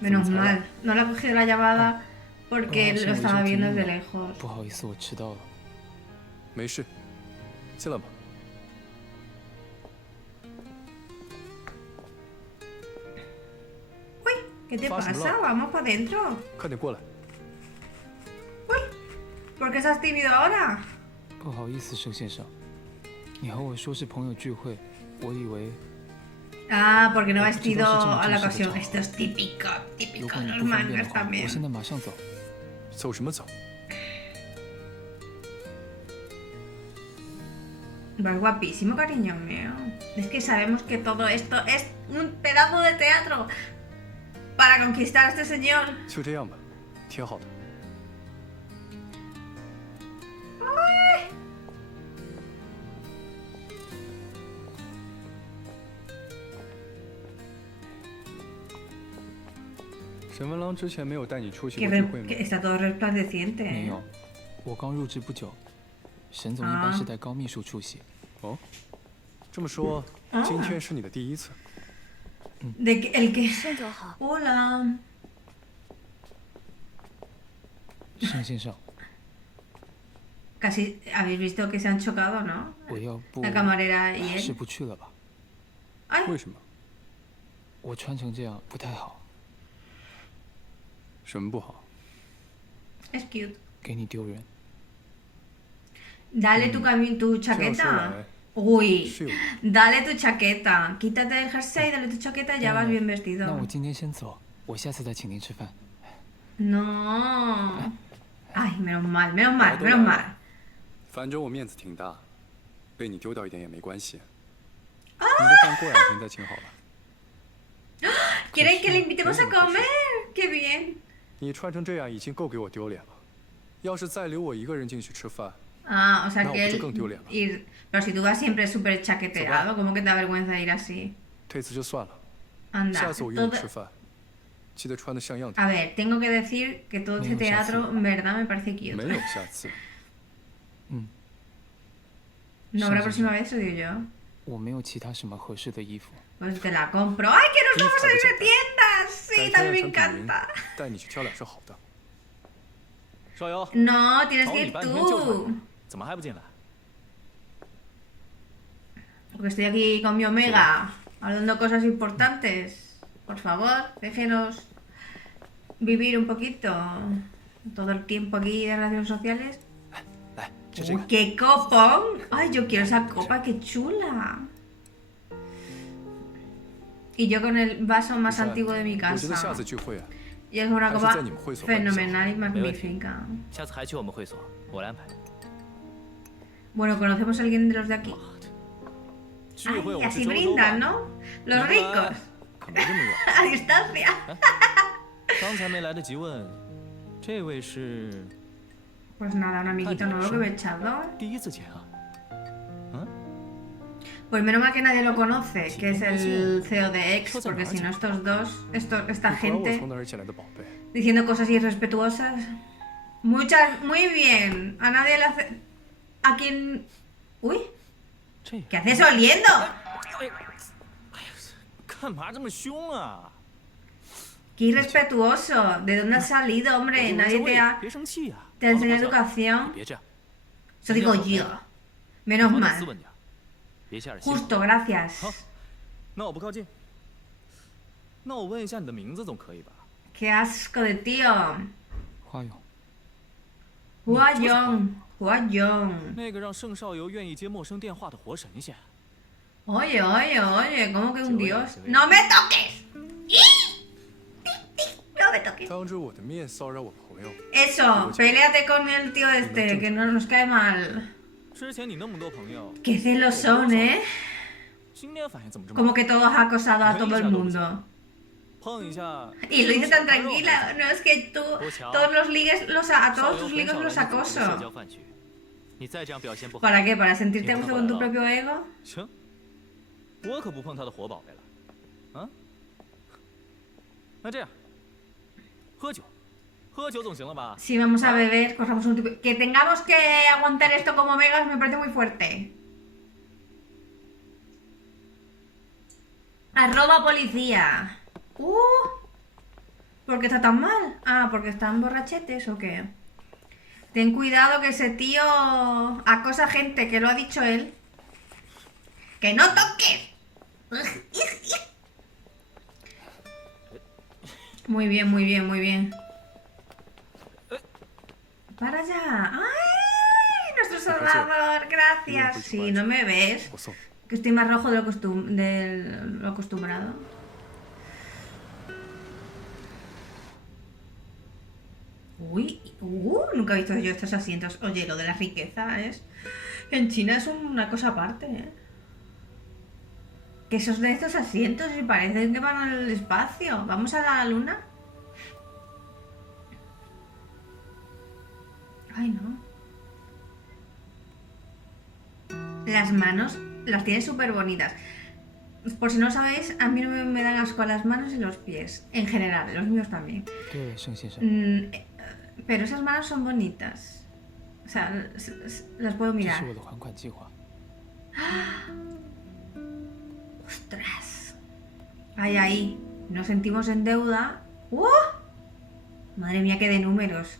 Menos mal. No le ha cogido la llamada 刚 porque 好是 lo 我已 estaba 经 viendo 停 desde 了 lejos. 不好意思，我迟到了。没事，进来吧。 ¿Qué te Fácil, pasa? ¿no? Vamos para adentro. 快点过来。 ¿Por qué estás tímido ahora? 不好意思，盛先生，你和我说是朋友聚会，我以为 Ah, porque no 我 ha 不知 vestido 道是这么 a la 正式的 ocasión. 场 Esto es típico, 如 típico 果 de 你 los 不方便的 mangas 话，我 también. 现在马上走。走什么走？ Vas guapísimo, cariño mío. Es que sabemos que todo esto es un pedazo de teatro para conquistar a este señor. 就这样吧，挺好的。 沈文郎之前没有带你出去 Que, 过聚会吗？ que está todo resplandeciente. 没 ¿eh? 有，我刚入职不久，沈总一般是带高秘书出席。哦，这么说，今天是你的第一次。¿De qué? ¿El qué? 沈总好。 Hola. 盛先生， Casi habéis visto que se han chocado, ¿no? 我要不 La camarera y 还是 él. 不去了吧？ Ay, 为什么？我穿成这样不太好，什么不好？ es cute. 给你丢人。 Dale tu 这样说 chaqueta. 来， Uy, 是有 dale tu chaqueta. Quítate el jersey, dale tu chaqueta y ya vas bien 那 vestido. 我今天先走，我下次再请您吃饭。 No. Ay, menos mal, menos 来 mal, 都 menos 来 mal. 了，反正我面子挺大，被你丢掉一点也没关系。你的饭过2天再请好了。 ¿Quieren que le invitemos a comer? ¡Qué bien! 你穿成这样已经够给我丢脸了，要是再留我一个人进去吃饭， Ah, o sea 那我 que 不就 él 更丢脸了？ ir... Pero si tú vas siempre súper chaqueteado, ¿cómo que te da vergüenza ir así? 这次就算了， Anda. 下次我约你 todo- 吃饭，记得穿得像样点。 A ver, tengo que decir que todo este teatro en verdad me parece cute. 没有下次。 No habrá próxima vez, lo digo yo. 我没有其他什么合适的衣服。 Pues te la compro. ¡Ay, que nos vamos a ir de tiendas! 改 Sí, 天 también me 让陈品 encanta. 明带你去挑2身好的。少游， No, tienes 找 que 你 ir 半天就 tú. 差你，怎么还不进来？ Porque estoy aquí con mi Omega, hablando cosas importantes. Por favor, déjenos vivir un poquito. Todo el tiempo aquí de relaciones sociales. 来，吃 Uy, ¡qué copón! ¡Ay, yo quiero esa copa! ¡Qué chula! Y yo con el vaso más antiguo de mi 我觉得下 casa. 次聚会啊， Y es una 还是 copa 在你们会所办比较好。 fenomenal y 没问题 magnífica. 下次还去我们会所，我来安排。 Bueno, ¿conocemos a alguien de los de aquí? 聚 Ay, 会我是 así 周周 brindan, 吧， ¿no? Los ricos. 可没这么远。 A distancia. 刚才没来得及问，这位是 Pues nada, un amiguito nuevo que me he echado. 第一次见啊。 Pues menos mal que nadie lo conoce, que es el CEO de X, porque si no estos dos, esta 你果然我 gente 从哪儿捡来的宝贝？ diciendo cosas irrespetuosas. Muy bien. A nadie le hace... ¿A quién...? Uy, 这 ¿qué haces oliendo? 干嘛这么凶啊？ Qué irrespetuoso. ¿De dónde has salido, 我 hombre? 就闻 Nadie 这 te 味 ha, 别生气呀。 te ha enseñado 你 educación. 别这样， Eso digo 今天 yo. 好累 Menos 好歹 mal. 斯文点，别下点心。 Justo, gracias. 好，那我不靠近。那我问一下你的名字总可以吧？ Qué asco de tío. 花勇， Huayong. 那个让盛少游愿意接陌生电话的活神仙。 Oye, ¿cómo que un 这位 dios? 这位 ¡No me toques! ¡No me toques! 当着我的面骚扰我朋友， Eso, peleate con el tío este, que no nos cae mal. 之前你那么多朋友， Qué celos son, ¿eh? 今天反应怎么这么 Como que todos ha acosado a todo el mundo. 碰一下？ Y lo dice tan tranquila, no es que tú, todos los ligues, a 少 todos 游 tus 很 ligos 少来 los 你组织的社 acoso. 交饭局，你再这样表现不好。 ¿Para qué? ¿Para sentirte 你 a 不 gusto 能 con tu 回来了 propio ego? 行，我可不碰他的活宝贝了。啊？那这样，喝酒，喝酒总行了吧？ Si vamos a beber, cogemos un tipo... Que tengamos que aguantar esto como megas me parece muy fuerte. Arroba policía. ¿Por qué está tan mal? Ah, ¿porque están borrachetes o qué? Ten cuidado que ese tío acosa gente, que lo ha dicho él. ¡Que no toques! Muy bien, muy bien, muy bien. Para allá. ¡Ay! Nuestro salvador, gracias. Sí, no me ves. Que estoy más rojo de lo acostumbrado. Uy, nunca he visto yo estos asientos. Oye, lo de la riqueza es... En China es una cosa aparte, ¿eh? Que esos de estos asientos y parecen que van al espacio. ¿Vamos a la luna? Ay, no. Las manos las tiene súper bonitas. Por si no sabéis, a mí no me dan asco las manos y los pies. En general, los míos también. 对，盛先生， Pero esas manos son bonitas. sea, las puedo 这 mirar. 是我的还款计划。 ¡Ostras! Ahí, ahí. Nos sentimos en deuda. ¡Uh! Madre mía, qué de números.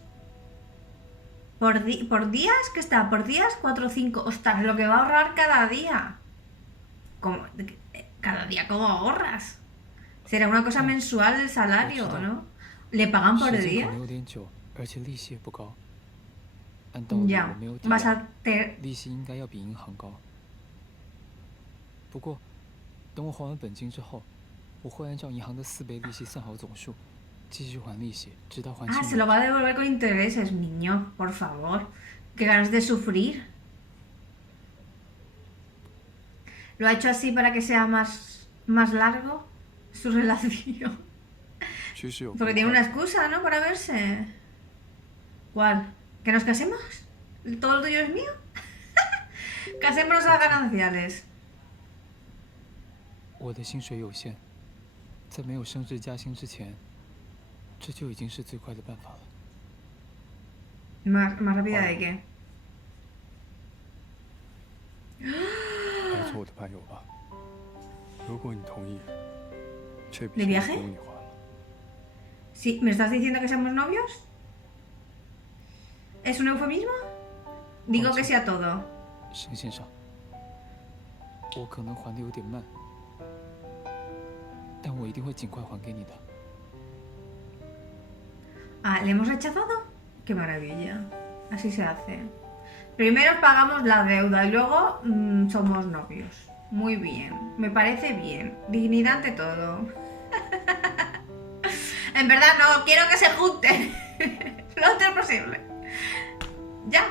Por días, ¿qué está? Por días, 4 o 5. ¡Ostras! Lo que va a ahorrar cada día. ¿Cómo? ¿Cada día cómo ahorras? Será una cosa mensual del salario, ¿no? ¿Le pagan por 时间 día? 可能有点久，而且利息也不高。按道理 Ya. 我没有抵 Vas 押 a tener... 利息应该要比银行高。不过，等我还完本金之后，我会按照银行的4倍利息算好总数，继续还利息，直到还清 Ah, 为 se lo 止。 va a devolver con intereses, niño, por favor. Qué ganas de sufrir. ¿Lo ha hecho así para que sea más largo su relación? 其实有 Porque tiene una excusa, ¿no? Para verse. ¿Cuál? ¿Que nos casemos? ¿Todo lo tuyo es mío? Casémonos a gananciales. 我的薪水有限，在没有升职加薪之前，这就已经是最快的办法了。 ¿Más rápida de qué? 来做我的伴游吧。如果你同意，这笔 ¿De 钱 viaje? 不用你还了。 Sí, ¿me estás diciendo que somos novios? ¿Es un eufemismo? Digo que sí a todo. 沈先生，我可能还的有点慢，但我一定会尽快还给你的。 Ah, ¿le hemos rechazado? ¡Qué maravilla! Así se hace. Primero pagamos la deuda y luego somos novios. Muy bien, me parece bien. Dignidad ante todo. En verdad no, quiero que se junten. Lo antes posible. Ya.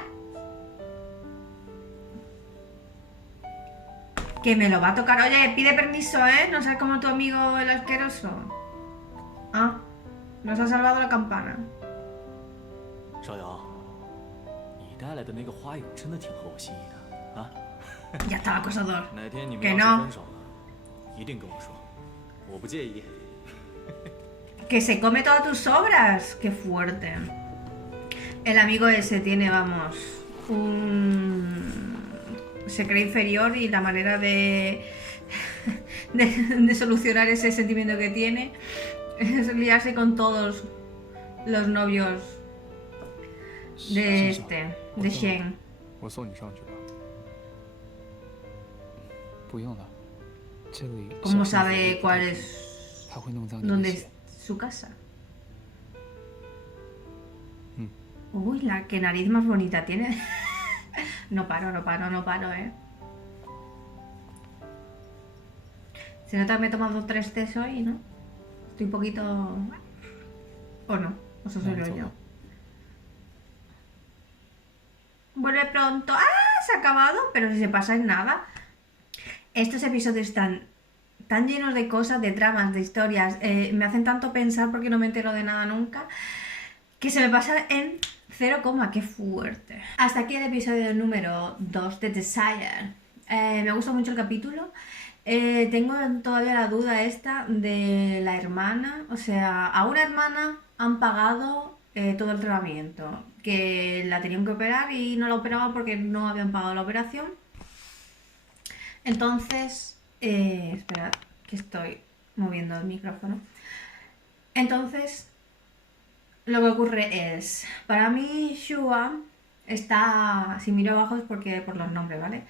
Que me lo va a tocar. Oye, pide permiso, ¿eh? No seas como tu amigo el asqueroso. Ah, nos ha salvado la campana. 邵瑶，你带来的那个花友真的挺合我心意的啊！ Ya está acosador. 哪天你们 Que 要 no. 是分手了，一定跟我说，我不介意。 Que se come todas tus obras. Qué fuerte. El amigo ese tiene, vamos, se cree inferior y la manera de solucionar ese sentimiento que tiene es liarse con todos los novios de de Shen. 我送你上去吧。不用了，这里。 ¿Cómo sabe cuál es 他会弄脏你的 dónde 鞋。 es su casa? Uy, la que nariz más bonita tiene. No paro, ¿eh? Se nota que me he tomado 3 tés hoy, ¿no? Estoy un poquito... ¿O no? ¿O eso soy yo? Vuelve pronto. ¡Ah! Se ha acabado, pero si se pasa en nada. Estos episodios están tan llenos de cosas, de tramas, de historias. Me hacen tanto pensar porque no me entero de nada nunca. Que se me pasa en 0, qué fuerte. Hasta aquí el episodio número 2 de Desire. Me gusta mucho el capítulo. Tengo todavía la duda esta de la hermana. O sea, a una hermana han pagado todo el tratamiento. Que la tenían que operar y no la operaban porque no habían pagado la operación. Entonces... esperad, que estoy moviendo el micrófono. Entonces... Lo que ocurre es, para mí Shua está, si miro abajo es porque por los nombres, ¿vale?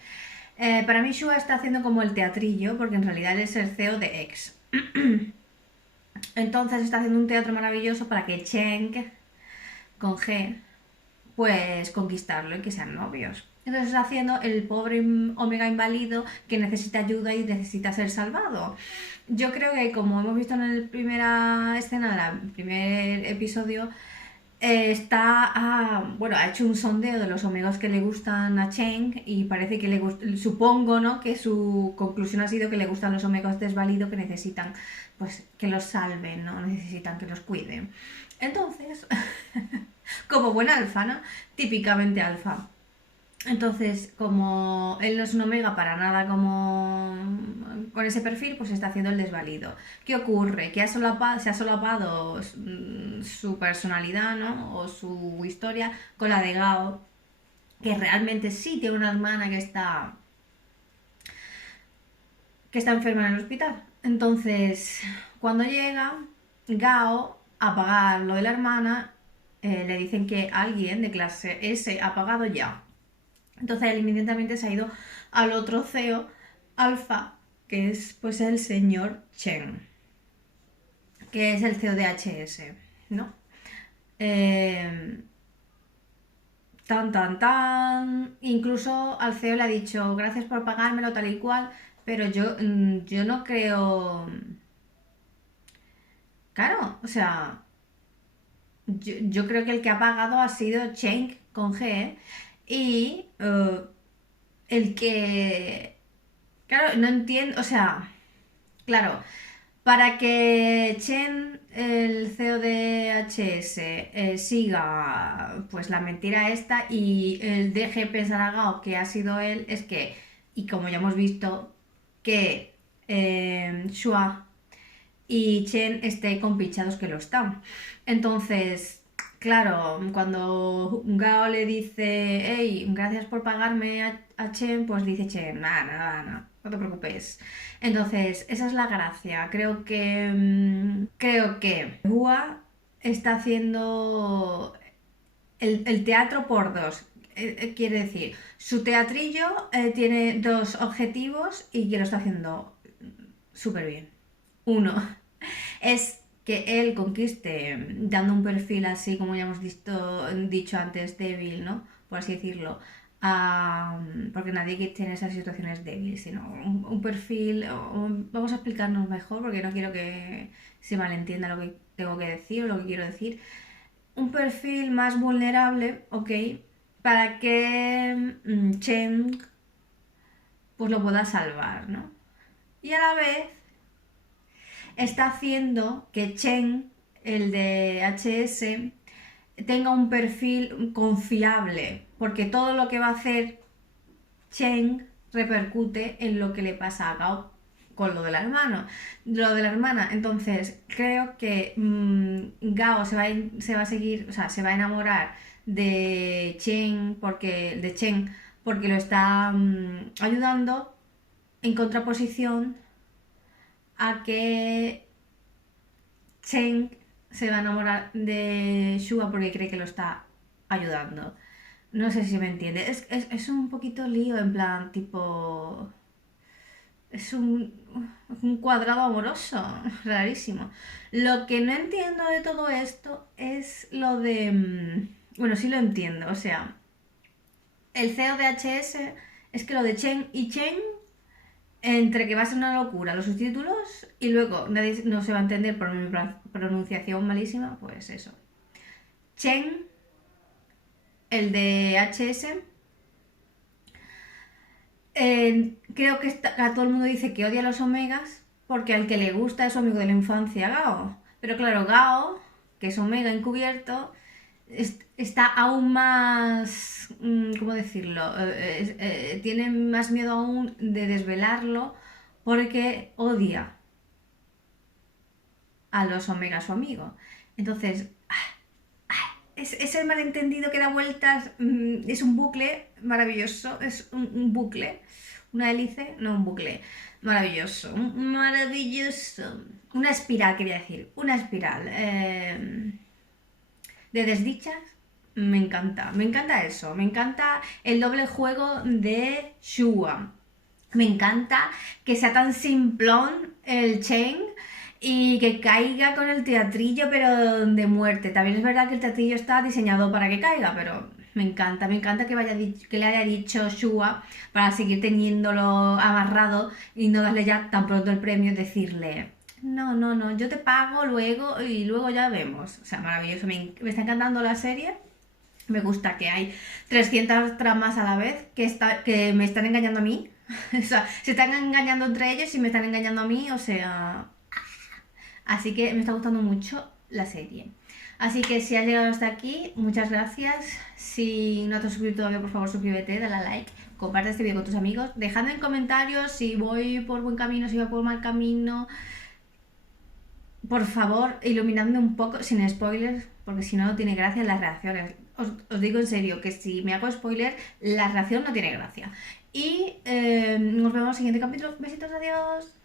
Para mí Shua está haciendo como el teatrillo, porque en realidad él es el CEO de X. Entonces está haciendo un teatro maravilloso para que Cheng, con G, pues conquistarlo y que sean novios. Entonces está haciendo el pobre Omega inválido que necesita ayuda y necesita ser salvado. Yo creo que, como hemos visto en la primera escena, el primer episodio, ha hecho un sondeo de los Omegas que le gustan a Cheng y parece que supongo, ¿no?, que su conclusión ha sido que le gustan los Omegas desvalidos que necesitan, pues, que los salven, ¿no? Necesitan que los cuiden. Entonces, como buena alfa, ¿no? Típicamente alfa. Entonces, como él no es un omega para nada como con ese perfil, pues está haciendo el desvalido. ¿Qué ocurre? Que se ha solapado su personalidad, ¿no?, o su historia con la de Gao. que realmente sí tiene una hermana que está enferma en el hospital. Entonces, cuando llega Gao a pagar lo de la hermana, le dicen que alguien de clase S ha pagado ya. Entonces él inmediatamente se ha ido al otro CEO alfa, que es pues el señor Chen, que es el CEO de HS, ¿no? Incluso al CEO le ha dicho gracias por pagármelo tal y cual, pero yo no creo... Claro, o sea, yo creo que el que ha pagado ha sido Cheng con G, y el que... Claro, no entiendo, o sea, claro, para que Chen, el CEO de HS, siga pues la mentira esta y deje pensar a Gao que ha sido él, es que, y como ya hemos visto, que Shua y Chen estén compinchados que lo están. Entonces, claro, cuando Gao le dice, hey, gracias por pagarme a Chen, pues dice Chen, nada, no te preocupes. Entonces, esa es la gracia. Creo que Hua está haciendo el teatro por dos. Quiere decir, su teatrillo tiene dos objetivos y que lo está haciendo súper bien. Uno es que él conquiste dando un perfil así, como ya hemos dicho antes, débil, ¿no? Por así decirlo. Porque nadie tiene esas situaciones débiles, sino un perfil... Vamos a explicarnos mejor porque no quiero que se malentienda lo que tengo que decir o lo que quiero decir. Un perfil más vulnerable, ¿ok? Para que Chen pues lo pueda salvar, ¿no? Y a la vez está haciendo que Chen, el de HS, tenga un perfil confiable, porque todo lo que va a hacer Chen repercute en lo que le pasa a Gao con lo de la hermana. Entonces creo que Gao se va a seguir, o sea, se va a enamorar de Chen porque lo está ayudando, en contraposición a que Chen se va a enamorar de Shua porque cree que lo está ayudando. No sé si me entiende. Es un poquito lío, en plan, tipo... Es un cuadrado amoroso, rarísimo. Lo que no entiendo de todo esto es lo de... Bueno, sí lo entiendo, o sea... El CEO de HS es que lo de Chen y Chen, entre que va a ser una locura los subtítulos y luego nadie no se va a entender por mi pronunciación malísima, pues eso. Chen, el de HS, creo que a todo el mundo dice que odia a los omegas porque al que le gusta es su amigo de la infancia, Gao. Pero claro, Gao, que es omega encubierto, está aún más, ¿cómo decirlo? Tiene más miedo aún de desvelarlo porque odia a los omega, su amigo. Entonces, es el malentendido que da vueltas, es un bucle maravilloso, es un bucle, una hélice, no un bucle, maravilloso, maravilloso, una espiral quería decir, una espiral de desdichas. Me encanta eso, me encanta el doble juego de Shua, me encanta que sea tan simplón el Chen y que caiga con el teatrillo pero de muerte. También es verdad que el teatrillo está diseñado para que caiga, pero me encanta que le haya dicho Shua para seguir teniéndolo amarrado y no darle ya tan pronto el premio, decirle no, yo te pago luego y luego ya vemos. O sea, maravilloso, me está encantando la serie. Me gusta que hay 300 tramas a la vez que me están engañando a mí. O sea, se están engañando entre ellos y me están engañando a mí, o sea... Así que me está gustando mucho la serie. Así que si has llegado hasta aquí, muchas gracias. Si no te has suscrito todavía, por favor suscríbete, dale a like, comparte este vídeo con tus amigos. Dejadme en comentarios si voy por buen camino, si voy por mal camino. por favor, iluminadme un poco sin spoilers, porque si no, no tiene gracia las reacciones. Os digo en serio que si me hago spoiler, la reacción no tiene gracia. Y nos vemos en el siguiente capítulo. Besitos, adiós.